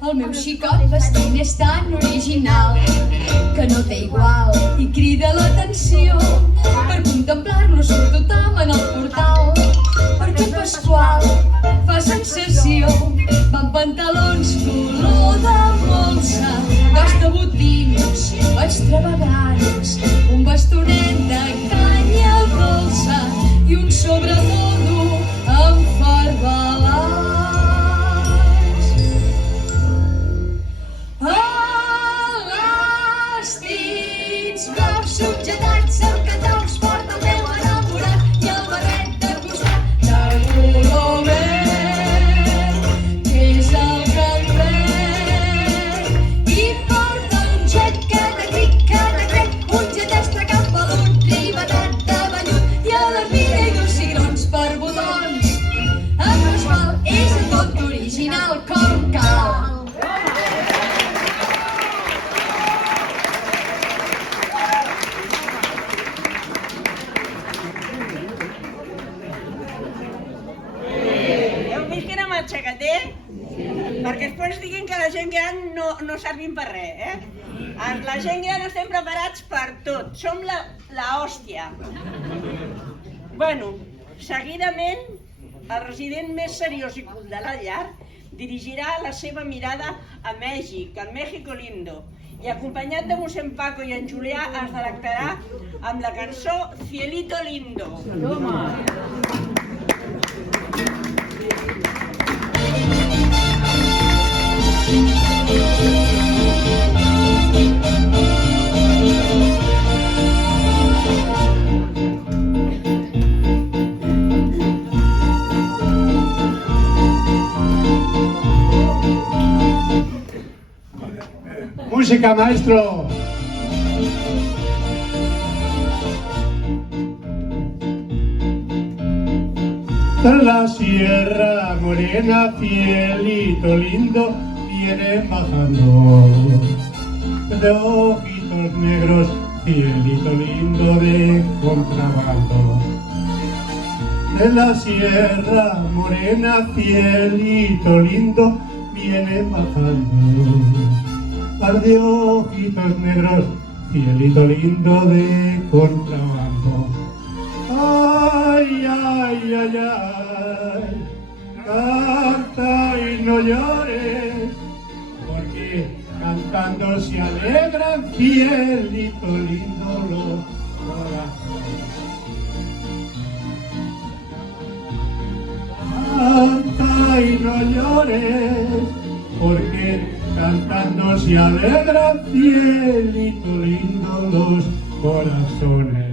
El meu xicot vestint és tan original que no té igual i crida l'atenció. Per contemplar-lo surt tothom en el portal, perquè Pasqual fa sensació. Va amb pantalons color de molsa, gasta botins extravagants, un bastonet de canya dolça i un sobredono amb farbalats. Vestits grocs subjectats al catals porta el meu enamorat i el barret de costat de color verd. servim per res, La gent gran estem preparats per tot, som la hòstia. Bueno, seguidament, el resident més seriós i cul de la llar dirigirà la seva mirada a Mèxic, a México lindo, i acompanyat de mossèn Paco i en Julià es delectarà amb la cançó Cielito lindo. Música, maestro. La Sierra Morena, cielito lindo, viene bajando. De ojitos negros, cielito lindo de contrabando. De la Sierra Morena, cielito lindo, viene bajando. Par de ojitos negros, cielito lindo de contrabando. Ay, ay, ay, ay, canta y no llores, porque cantando se alegran, cielito lindo los corazones. Canta y no llores, porque cantando se alegran, cielito lindo los corazones.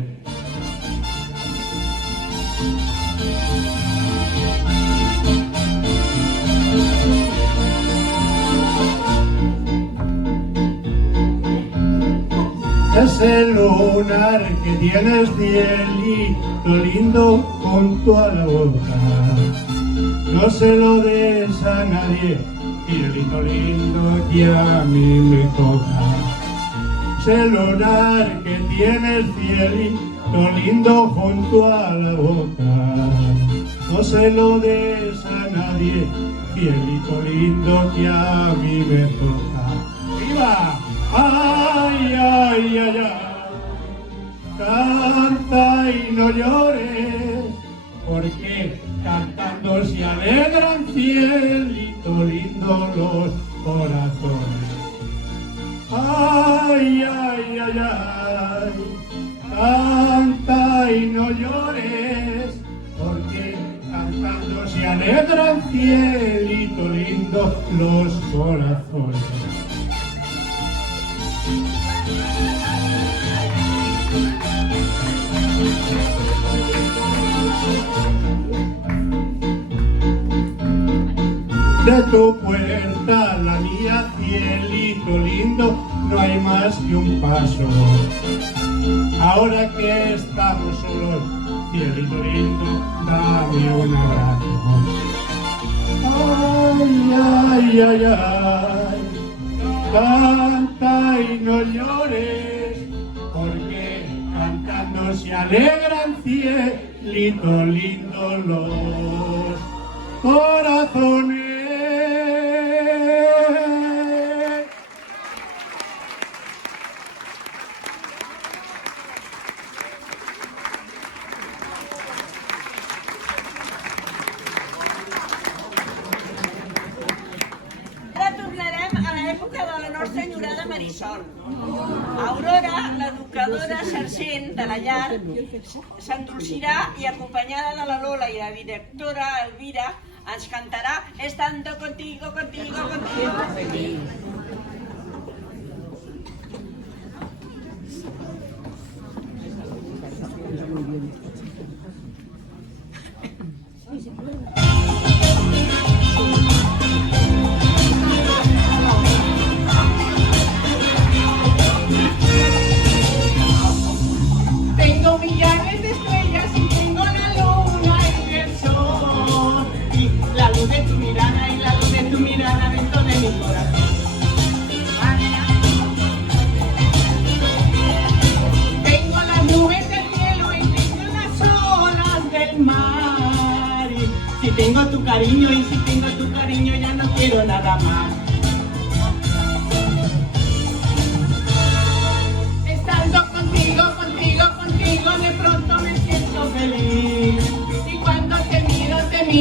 Ese lunar que tienes, cielito lindo, junto a la boca, no se lo des a nadie, cielito lindo, que a mí me toca. Ese lunar que tienes, cielito lindo, junto a la boca, no se lo des a nadie, cielito lindo, que a mí me toca. ¡Viva! Ay, ay, ay, ay, canta y no llores, porque cantando se alegran, cielito lindo los corazones. Ay, ay, ay, ay, canta y no llores, porque cantando se alegran, cielito lindo los corazones. De tu puerta a la mía, cielito lindo, no hay más que un paso. Ahora que estamos solos, cielito lindo, dame un abrazo. Ay, ay, ay, ay, canta y no llores, porque cantando se alegran, cielito lindo los corazones. Aurora, l'educadora sergent de la llar, s'endolcirà i acompanyada de la Lola i la directora Elvira ens cantarà Estando contigo, contigo, contigo. Tengo millares de estrellas y tengo la luna y el sol, y la luz de tu mirada y la luz de tu mirada dentro de mi corazón. Tengo las nubes del cielo y tengo las olas del mar, y si tengo tu cariño y si tengo tu cariño ya no quiero nada más.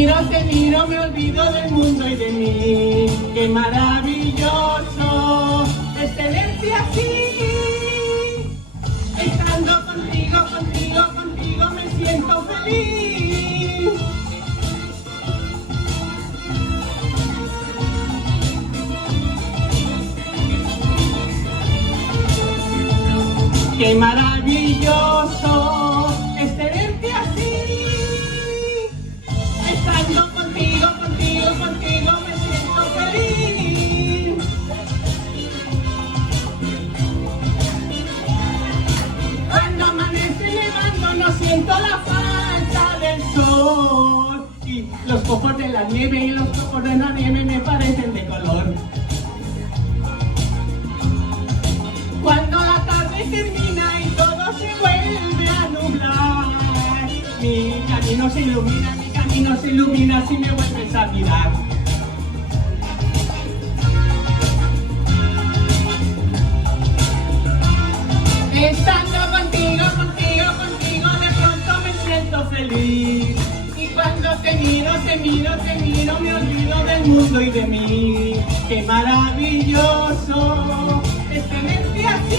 miro, me olvido del mundo y de mí. Qué maravilloso es tenerte así. Estando contigo, me siento feliz. Qué maravilloso es tenerte así. Estando contigo, me siento feliz. Cuando amanece nevando no siento la falta del sol. Y los copos de la nieve y los copos de la nieve me parecen de color. Cuando la tarde termina y todo se vuelve a nublar, mi camino se ilumina si me vuelves a mirar. Estando contigo, de pronto me siento feliz. Y cuando te miro, me olvido del mundo y de mí. Qué maravilloso es tenerte así.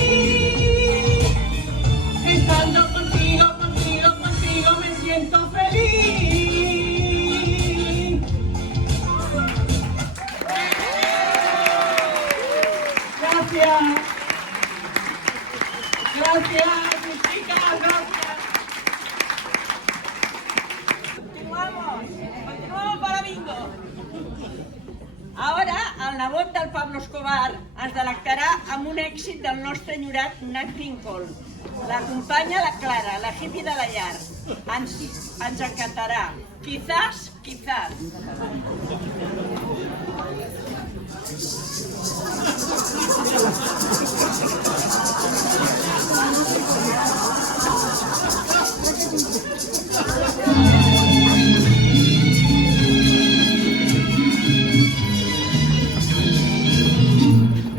Estando contigo, me siento feliz. Gracias. Gracias, mis chicas, gracias. Continuamos para bingo. Ara, el nebot del Pablo Escobar ens delectarà amb un èxit del nostre enyorat Nat King Cole. L'acompanya la Clara, la hippie de la llar. Ens encantarà. Quizás.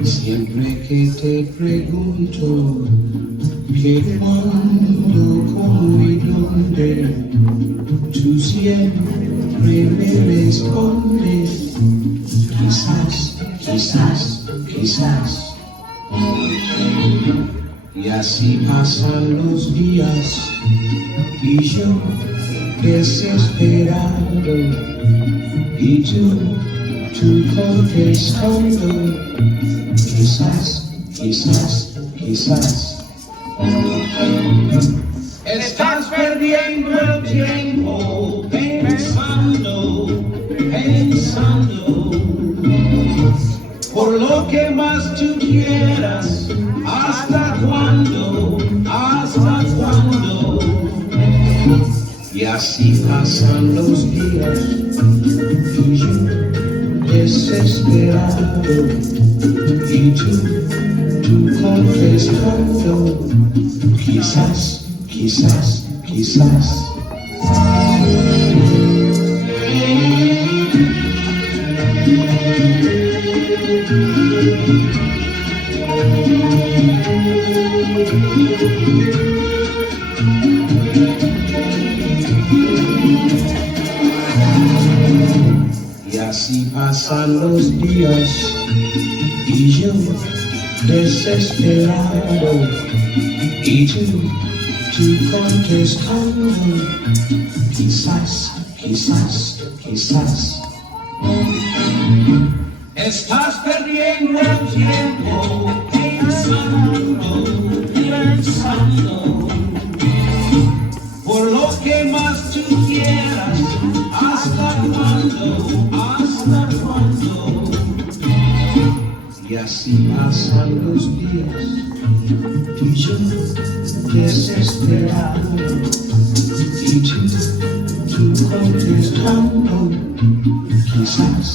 Siempre que te pregunto qué, cuándo, cómo y dónde, tú siempre me respondes quizás. Y así pasan los días y yo desesperado y tú contestando quizás. Estás perdiendo el tiempo pensando por lo que más tú quieras. ¿Hasta cuándo? Y así pasan los días y yo desesperado y tú contestando quizás. Y así pasan los días y yo desesperado y tú contestando quizás. Estás perdiendo el tiempo pensando por lo que más tú quieras. ¿Hasta cuándo? Y así pasan los días y yo desesperado y tú contestando quizás.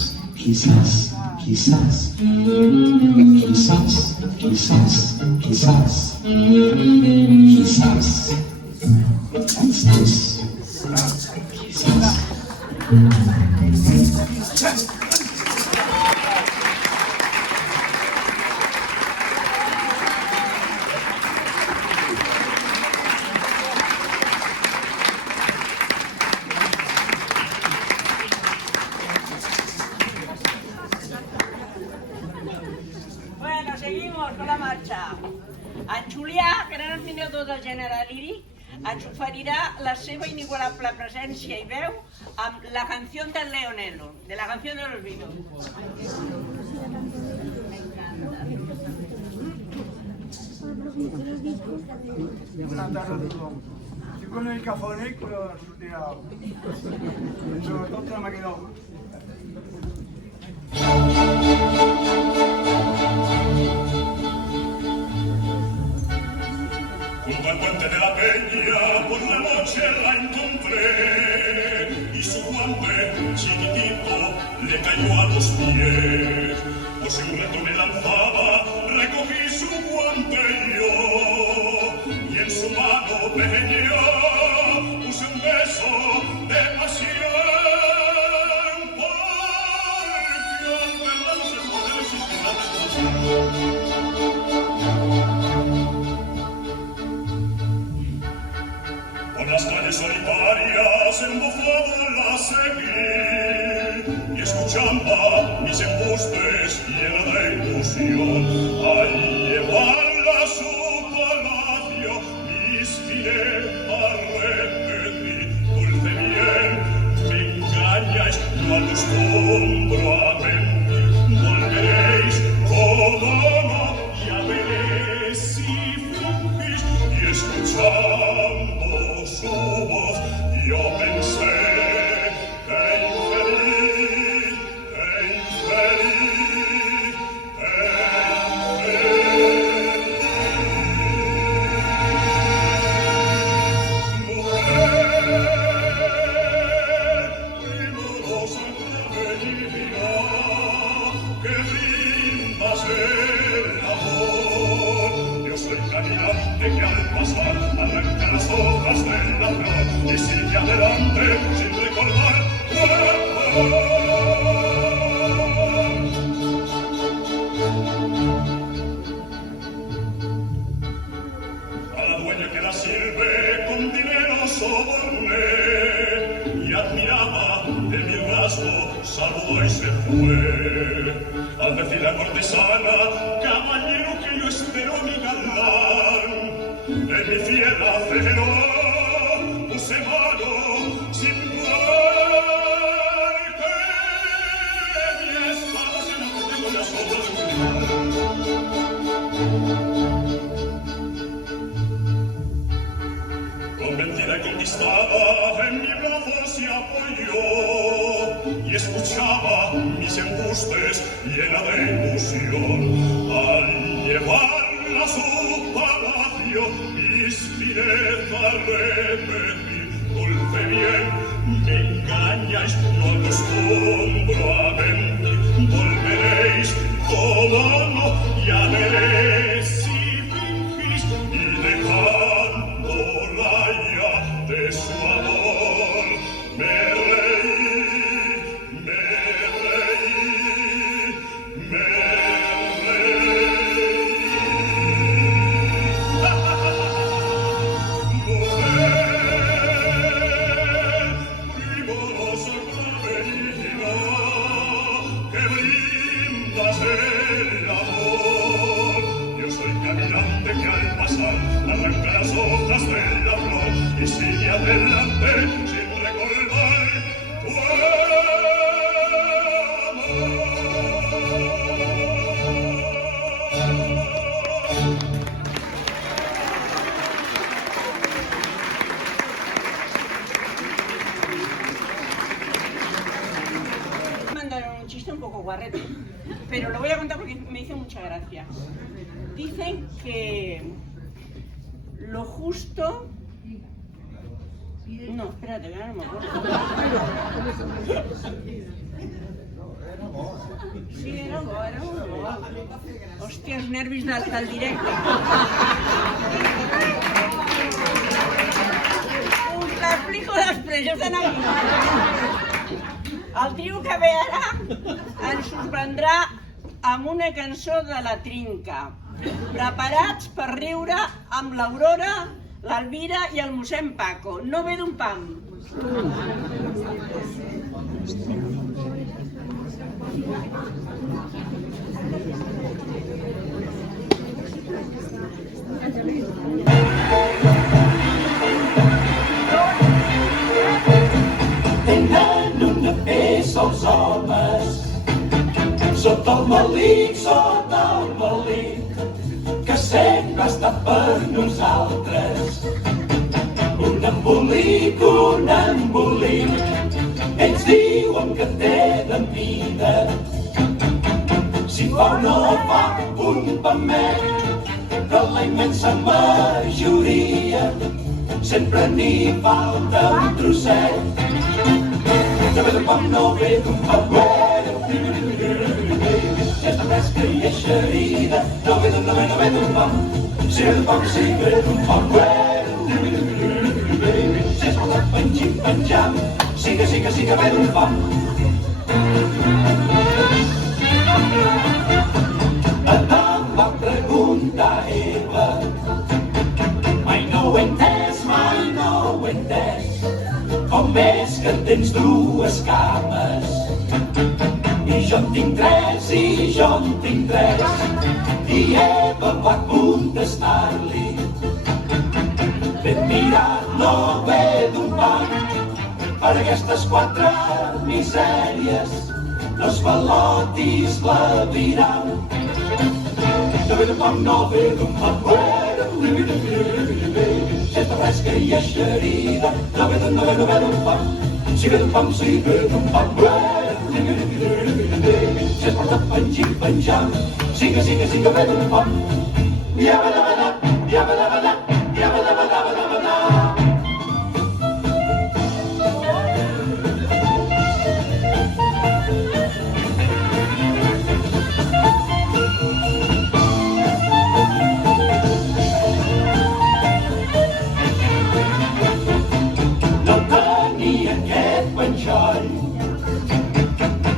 marxar. En Julià, gran admirador del gènere líric, ens oferirà la seva inigualable presència i veu amb la canció de Leonello, de la canció de los Beatles. Buenas tardes a tothom. Estic con el cafònic, però sortirà. Sobretot me quedo. Junto al puente de la peña, por la noche la encontré y su guante chiquitito le cayó a los pies. Por si un rato me lanzaba, recogí su guante yo y en su mano pequeña puse un beso de pasión. Porque al verla no se puede resistir la tentación. Por las calles solitarias embozado la seguí y escuchando mis embustes llena de ilusión. Al llevarla a su palacio mis giré a repetir. Dulce bien, me engañáis, no acostumbro a mentir. Volveréis, como no, ya veréis si fingís y escuchando su voz, yo pensé que infeliz, primorosa clavelina, que brindas el amor. Yo soy caminante que al pasar arranca las hojas de la flor y sigue adelante sin recordar tu amor. A la dueña que la sirve con dinero soborné y admiraba de mi rasgo, saludó y se fue. Al decir la cortesana, caballero que yo espero mi galán, en mi fiera celo puse mano sin dudar que mi espada se me mete con la sombra de un rival. Convencida y conquistada, en mi brazo se apoyó y escuchaba mis embustes llena de ilusión. Al llevarla a su palacio, mis finezas repetir. Dulce bien, me engañáis, no acostumbro a mentir. Volveréis, como no, ya veréis si fingís y dejándola ya de su amor. Me reí, me reí, me reí. Primorosa clavelina, que brindas el amor. Yo soy caminante que al pasar arranca las hojas de la flor y sigue adelante sin recordar tu Mandaron un chiste un poco guarrete, pero lo voy a contar porque me hizo mucha gracia. Dicen que lo justo... No, espérate, que ahora no me acuerdo. Sí, era bo. Hòstia, els nervis del directe. Us l'explico després, jo estan aquí. El trio que ve ara ens sorprendrà amb una cançó de la Trinca. Preparats per riure amb l'Aurora, l'Elvira i el mossèn Paco. No ve d'un pam. sota el melic, que sempre ha estat per nosaltres. Un embolic, ells diuen que tenen vida. Si fa o no fa un pamet, però la immensa majoria sempre n'hi falta un trosset. No ve d'un pam, no ve d'un pam, és de fresca i eixerida. No ve d'un pam, si ve d'un pam, si ve d'un pam, si es pot penjam, sí que ve d'un pam. Adam va preguntar a Eva, mai no ho he entès, com és que tens dues cames? I jo en tinc tres, i Eva va contestar-li, ben mirat no ve d'un pam, per aquestes quatre misèries, no es balotis l'aviram. No ve d'un pam, si és de fresca i eixerida. No ve d'un pam, si ve d'un pam, si es porta penjam, sí que ve d'un pam. Yabba-dabba-da.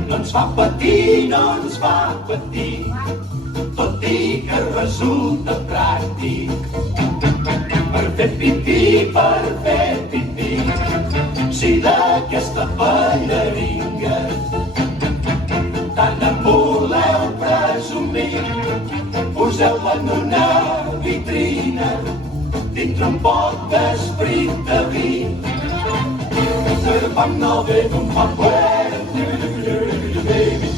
No ens fa patir, tot i que resulta pràctic per fer pipí, si d'aquesta balleringa tant en voleu presumir, poseu-la en una vitrina dintre un pot d'esprit de vi. No ve d'un pam,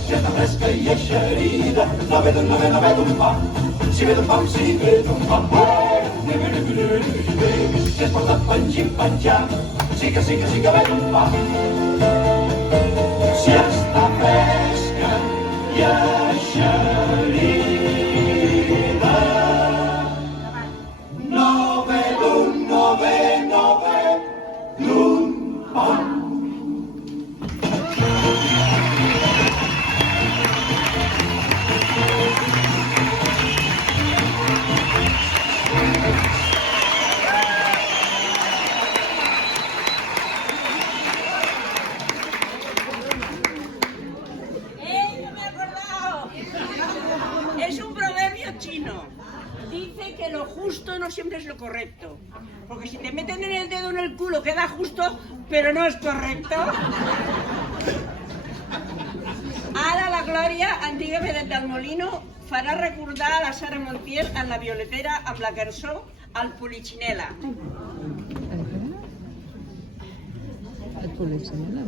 si és de fresca i eixerida. No ve d'un pam, si ve d'un pam, si es porta penjam, sí que ve d'un pam. Si està fresca i eixerida, no ve d'un pam. Dice que lo justo no siempre es lo correcto. Porque si te meten el dedo en el culo queda justo, pero no es correcto. Ara la Glòria, antiga vedet del Molino, farà recordar a la Sara Montiel en La Violetera amb la cançó El Polichinela. El Polichinela.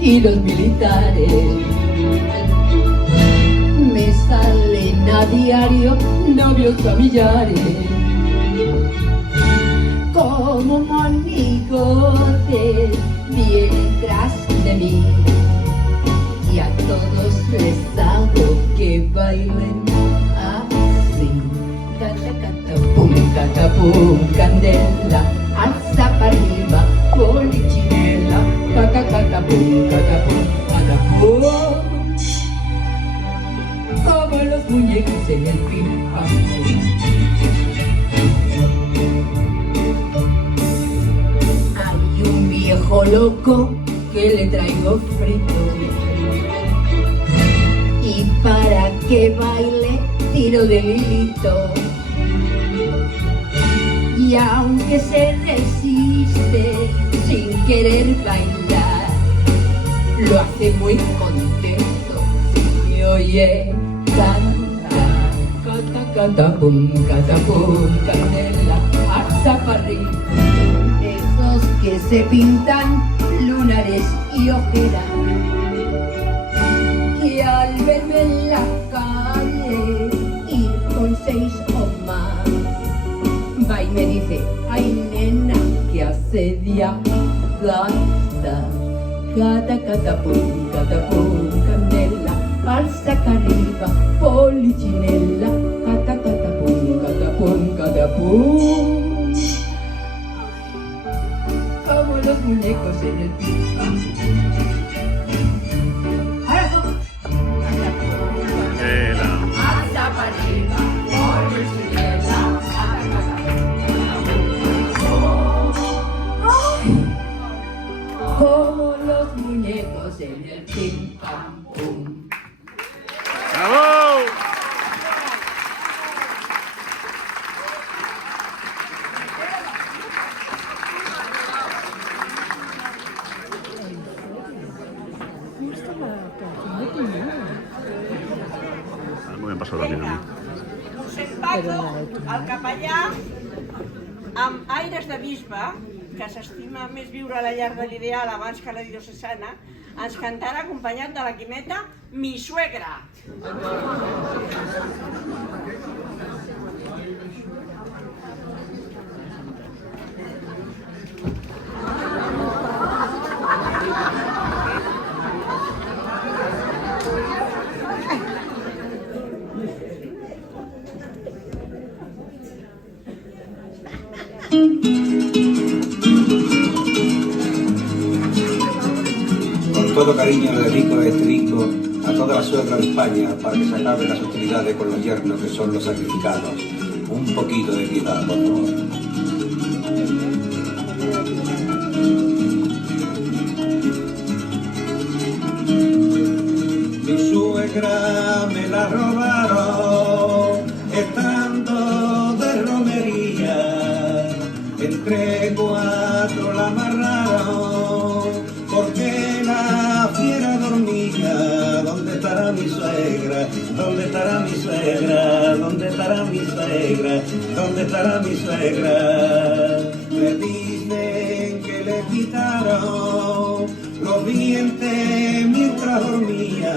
Y los militares me salen a diario novios familiares, como monigotes vienen tras de mí, y a todos les hago que bailen así. Catapum, candela, alza para arriba, polichinela. Catapum, catapum. Como los muñecos en el pim-pam. Hay un viejo loco que le traigo frito, y para que baile tiro de hilito, y aunque se resiste sin querer bailar. Lo hace muy contento y oye canta. Cata, cata, pum, candela, alza para arriba. Esos que se pintan lunares y ojeras, que al verme en la calle ir con 6 o más, va y me dice, ay nena, que asediada estás. Cata, pum, candela, alza acá arriba, polichinela, cata, pum. Como los muñecos en el piso. Ahora todo. Alza para arriba, polichinela, como los muñecos en el pim pam pum. ¡Bravo! Muy bien pasado también a mí. Mossèn Paco, el capellà, amb aires de bisbe, que s'estima més viure a la llar de l'ideal abans que a la diocesana, ens cantarà acompanyat de la Quimeta Mi Suegra. Con todo cariño le dedico este disco a toda la suegra de España para que se acaben las hostilidades con los yernos que son los sacrificados. Un poquito de piedad, por favor. Mi suegra me la robaron estando de romería, entre 4 la amarraron porque la fiera dormía. ¿Dónde estará mi suegra? ¿Dónde estará mi suegra? ¿Dónde estará mi suegra? ¿Dónde estará mi suegra? Me dicen que le quitaron los dientes mientras dormía,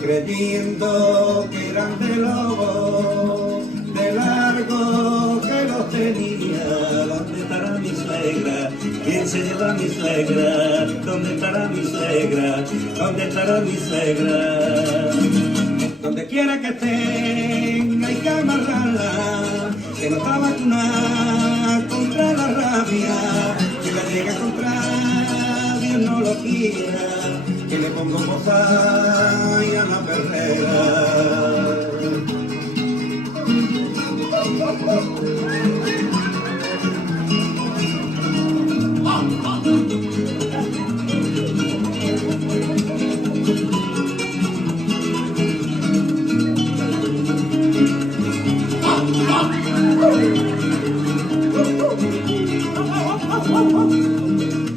creyendo que eran de lobo, de largo que los tenía. ¿Dónde estará mi suegra? ¿Quién se lleva a mi suegra? ¿Dónde estará mi suegra? ¿Dónde estará mi suegra? Donde quiera que estén hay que amarrarla, que no está vacunada contra la rabia. Si la llega a encontrar, Dios no lo quiera, que le pongo posada y a la perrera.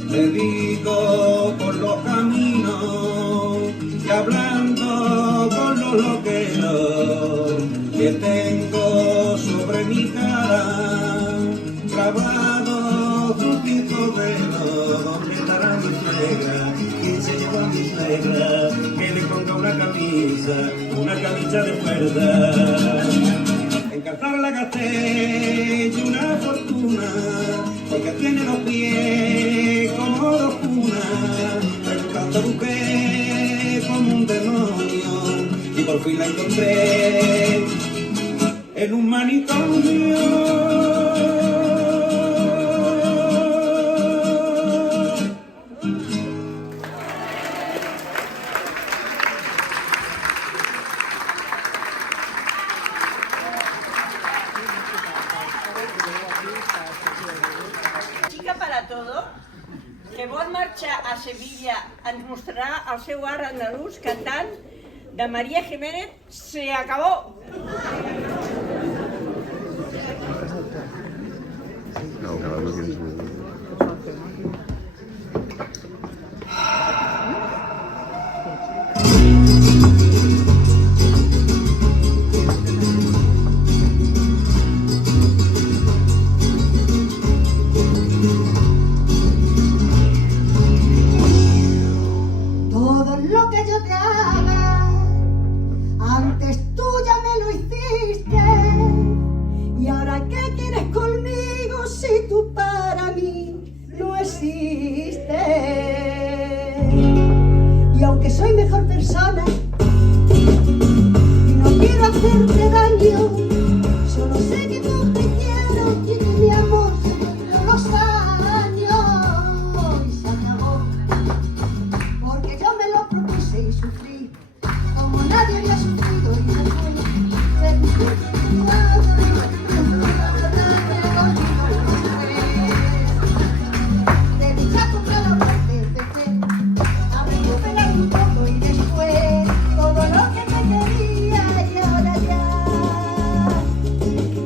Te digo por los caminos y hablando con los loqueros que tengo sobre mi cara grabado justito velo. ¿Dónde estará mi suegra? ¿Quién se llevó a mi suegra? Que le ponga una camisa de fuerza. En Qatar la gasté y una fortuna, porque tiene los pies como 2 cunas. Preguntando busqué como un demonio y por fin la encontré en un manicomio. Xica per a todo, que vol marxar a Sevilla, ens mostrarà el seu art andalús cantant de María Jiménez, Se acabó. No, cada uno tiene su... Todo lo que yo te haga, antes tú ya me lo hiciste. Y ahora, ¿qué quieres conmigo si tú para mí no existes? Y aunque soy mejor persona y no quiero hacerte daño, solo sé que tú te quiero y que mi amor se cumplió los años y se acabó. Porque yo me lo propuse y sufrí como nadie había sufrido y me fui. De luchar contra la muerte empecé a recuperar un poco y después todo lo que me quería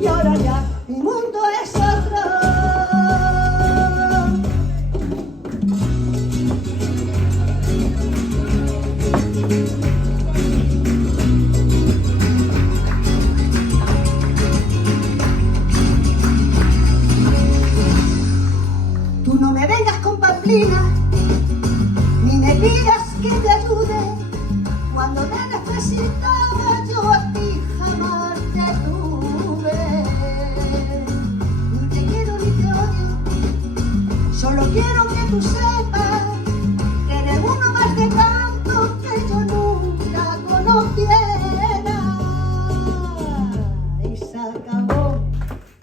y ahora ya mi mundo es otro. Tú no me vengas con pamplina, ni me pidas que te ayude. Cuando te necesitaba yo a ti jamás te tuve. Ni te quiero ni te odio, solo quiero que tú sepas que eres uno más de tantos que yo nunca conociera. Y se acabó.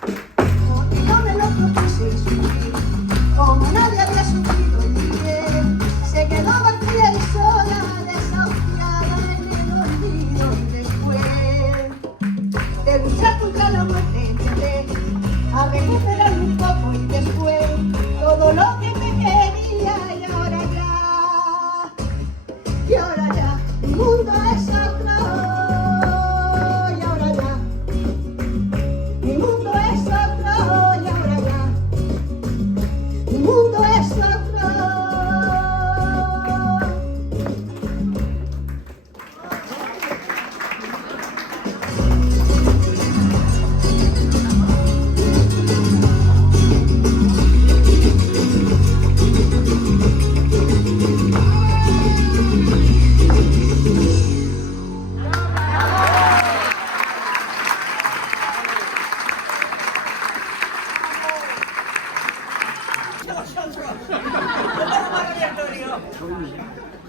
Porque yo me lo propuse y sufrí como nadie había sufrido y bien se quedó vacía y sola, desahuciada en el olvido. Y después de luchar contra la muerte empecé a recuperar un poco y después todo lo que me quería y ahora ya mi mundo es otro. Y ahora ya mi mundo es otro. Y ahora ya mi mundo es otro.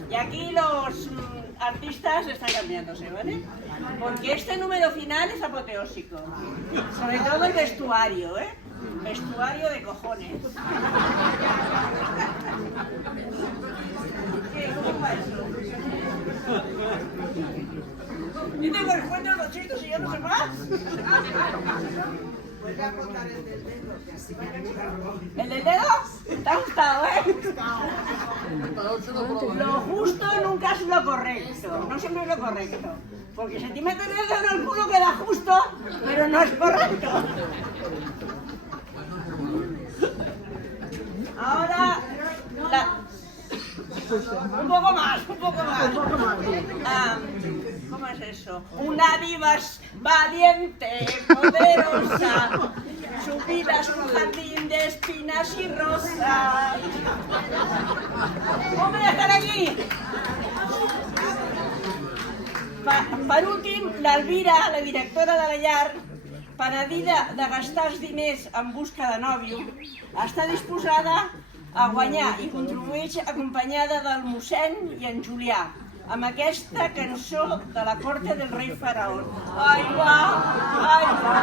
Y aquí los artistas están cambiándose, ¿vale? Porque este número final es apoteósico. Sobre todo el vestuario, ¿eh? Vestuario de cojones. ¿Qué? ¿Cómo va eso? Yo tengo que encuentro los chistes y yo no sé más. Vuelve a contar el del dedo, que así va a recordarlo. ¿El del dedo? Te ha gustado, ¿eh? Lo justo nunca es lo correcto. No siempre es lo correcto. Porque si te metes el dedo en el culo queda justo, pero no es correcto. Ahora... Un poco más. ¿Cómo es eso? Una diva valiente, poderosa, su vida es un jardín de espinas y rosas. ¿Cómo voy a estar aquí? Per últim, l'Elvira, la directora de la llar, penedida de gastar els diners en busca de nòvio, està disposada a guanyar i contribueix acompanyada del mossèn i en Julià, amb aquesta cançó de la corte del rei faraón. Ai, va, ai, va.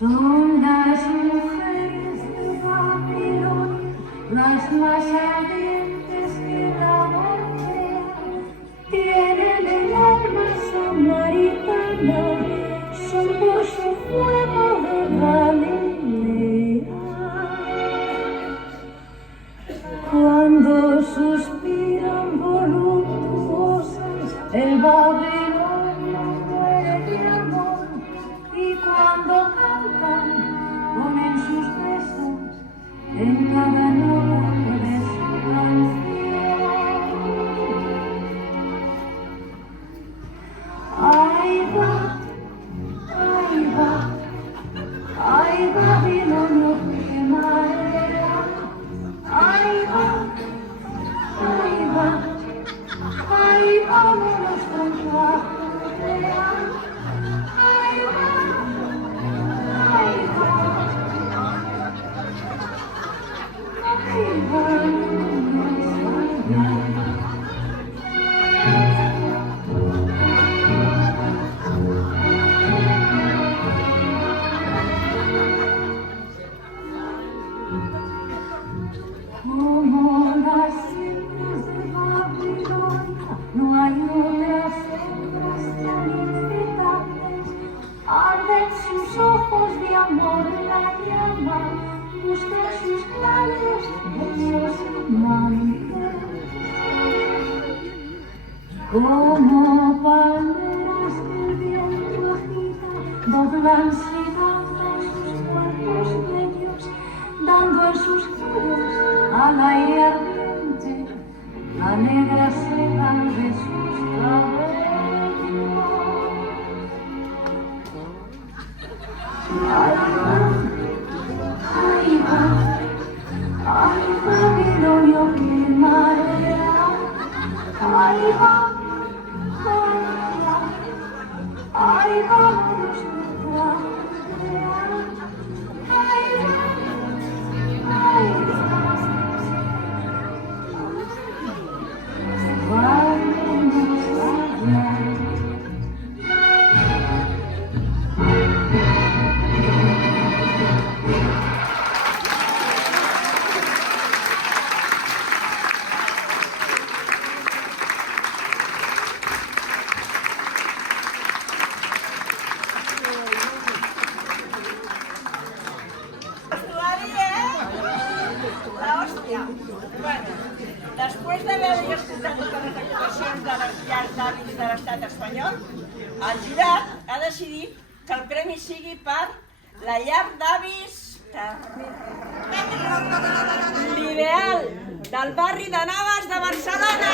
Son las mujeres de Babilón, las más ardientes que samaritana son por su fuego de Galilea. Cuando suspiran voluptuosas, el Babilonia muere de amor, y cuando cantan, ponen sus besos en cada nota de su canción. Ahí va, Babilonia que marea. Ahí va, vámonos con Galilea. Ahí va, como las hembras de Babilonia, no hay otras hembras tan inquietantes. Arden sus ojos de amor la llama, busca sus labios besos amantes. Como palmeras que el viento agita, doblanse y danzan sus cuerpos bellos, dando en sus giros al aire ardiente la negra seda de sus cabellos. Ay, Babilonia que marea. Ay, vámonos contra Galilea. Ay, vámonos allá. La hòstia. Bueno, després d'haver escoltat totes les actuacions de les llars d'avis de l'estat espanyol, el jurat ha decidit que el premi sigui per la llar d'avis L'ideal del barri de Navas de Barcelona.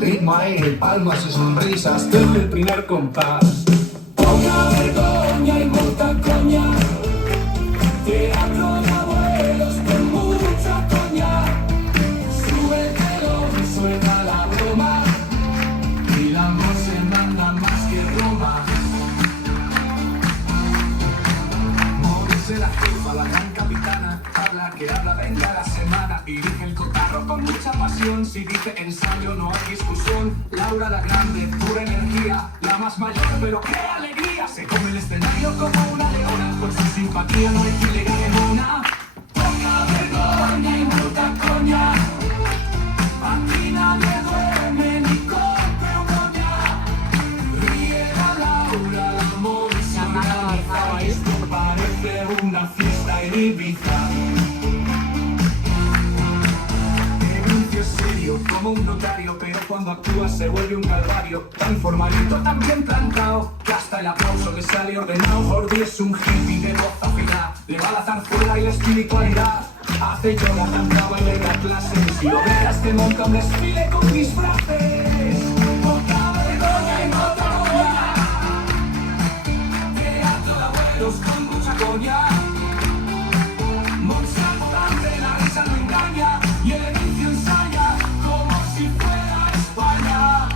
Ritmo, aire, palmas y sonrisas desde el primer compás. Poca vergoña y mucha coña. Teatro de abuelos con mucha coña. Sube el telón, suena la broma. Y la voz se manda más que Roma. Móvese la jefa, la gran capitana. Habla que habla, venga la semana. Dirige el cotarro con mucha pasión. Si dice ensayo no hay discusión. Laura la grande, pura energía. La más mayor, pero qué alegría. Se come el escenario como una leona. Con su simpatía no hay quien le gane una. Poca vergoña y mucha coña. Aquí nadie duerme ni come moña. Ríe la Laura, la Mónica. Esto parece una fiesta en Ibiza. Serio, como un notario, pero cuando actúa se vuelve un calvario. Tan formalito, tan bien plantado, que hasta el aplauso le sale ordenado. Jordi es un hippie de voz afilada, le va la zarzuela y la espiritualidad. Hace yoga, cantaba y le da clases. Si lo veas te monta un desfile con disfraces. Poca vergoña y mucha coña. Teatro de abuelos con mucha coña. Monza potente, la risa no engaña. Y el inicio ensaya como si fuera España.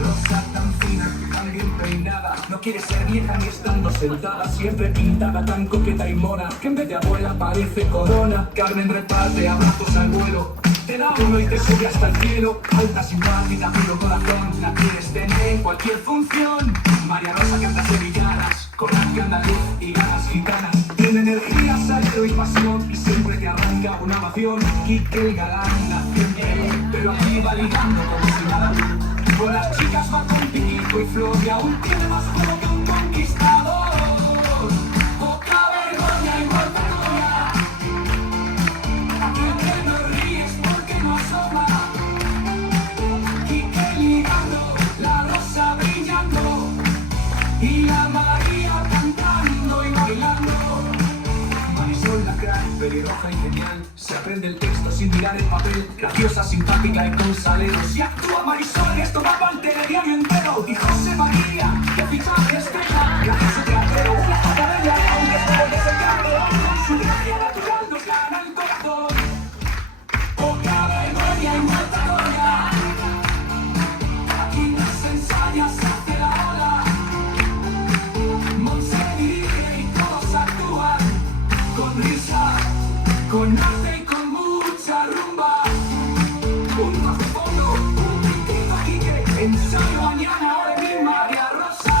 Rosa tan fina, tan bien peinada. No quiere ser vieja ni estando sentada siempre pintada tan coqueta y mona, que en vez de abuela parece corona. Carmen reparte abrazos al vuelo, te da uno y te sube hasta el cielo. Alta, simpática, puro corazón, la quieres tener en cualquier función. María Rosa canta sevillanas, con arte andaluz y ganas gitanas. Tiene energía, salero y pasión, y siempre te arranca una ovación. Quique el galán nació en Perú, pero aquí va ligando como si nada. Con las chicas va con piquito y flor, y aún tiene más fuego que un conquistador. Poca vergüenza y muerta gloria, aquí que no ríes porque no asoma. Quique ligando, la Rosa brillando, y la María cantando y bailando. Marisol la crack, pelirroja y genial, se aprende el texto sin mirar el papel. Graciosa, simpática y con salero. Si actúa Marisol, esto va para el telediario entero. Y José María, que fichaje estrella, gracioso teatro, una academia, aunque esté deseando, con su gracia natural nos gana el corazón. Poca vergüenza y muerta gloria, aquí las ensañas hace la ola. Monse dirige y todos actúan con risa, con arte y con mucha rumba. Un más de fondo, un pintito Quique, ensayo mañana, ahora en mi María Rosa.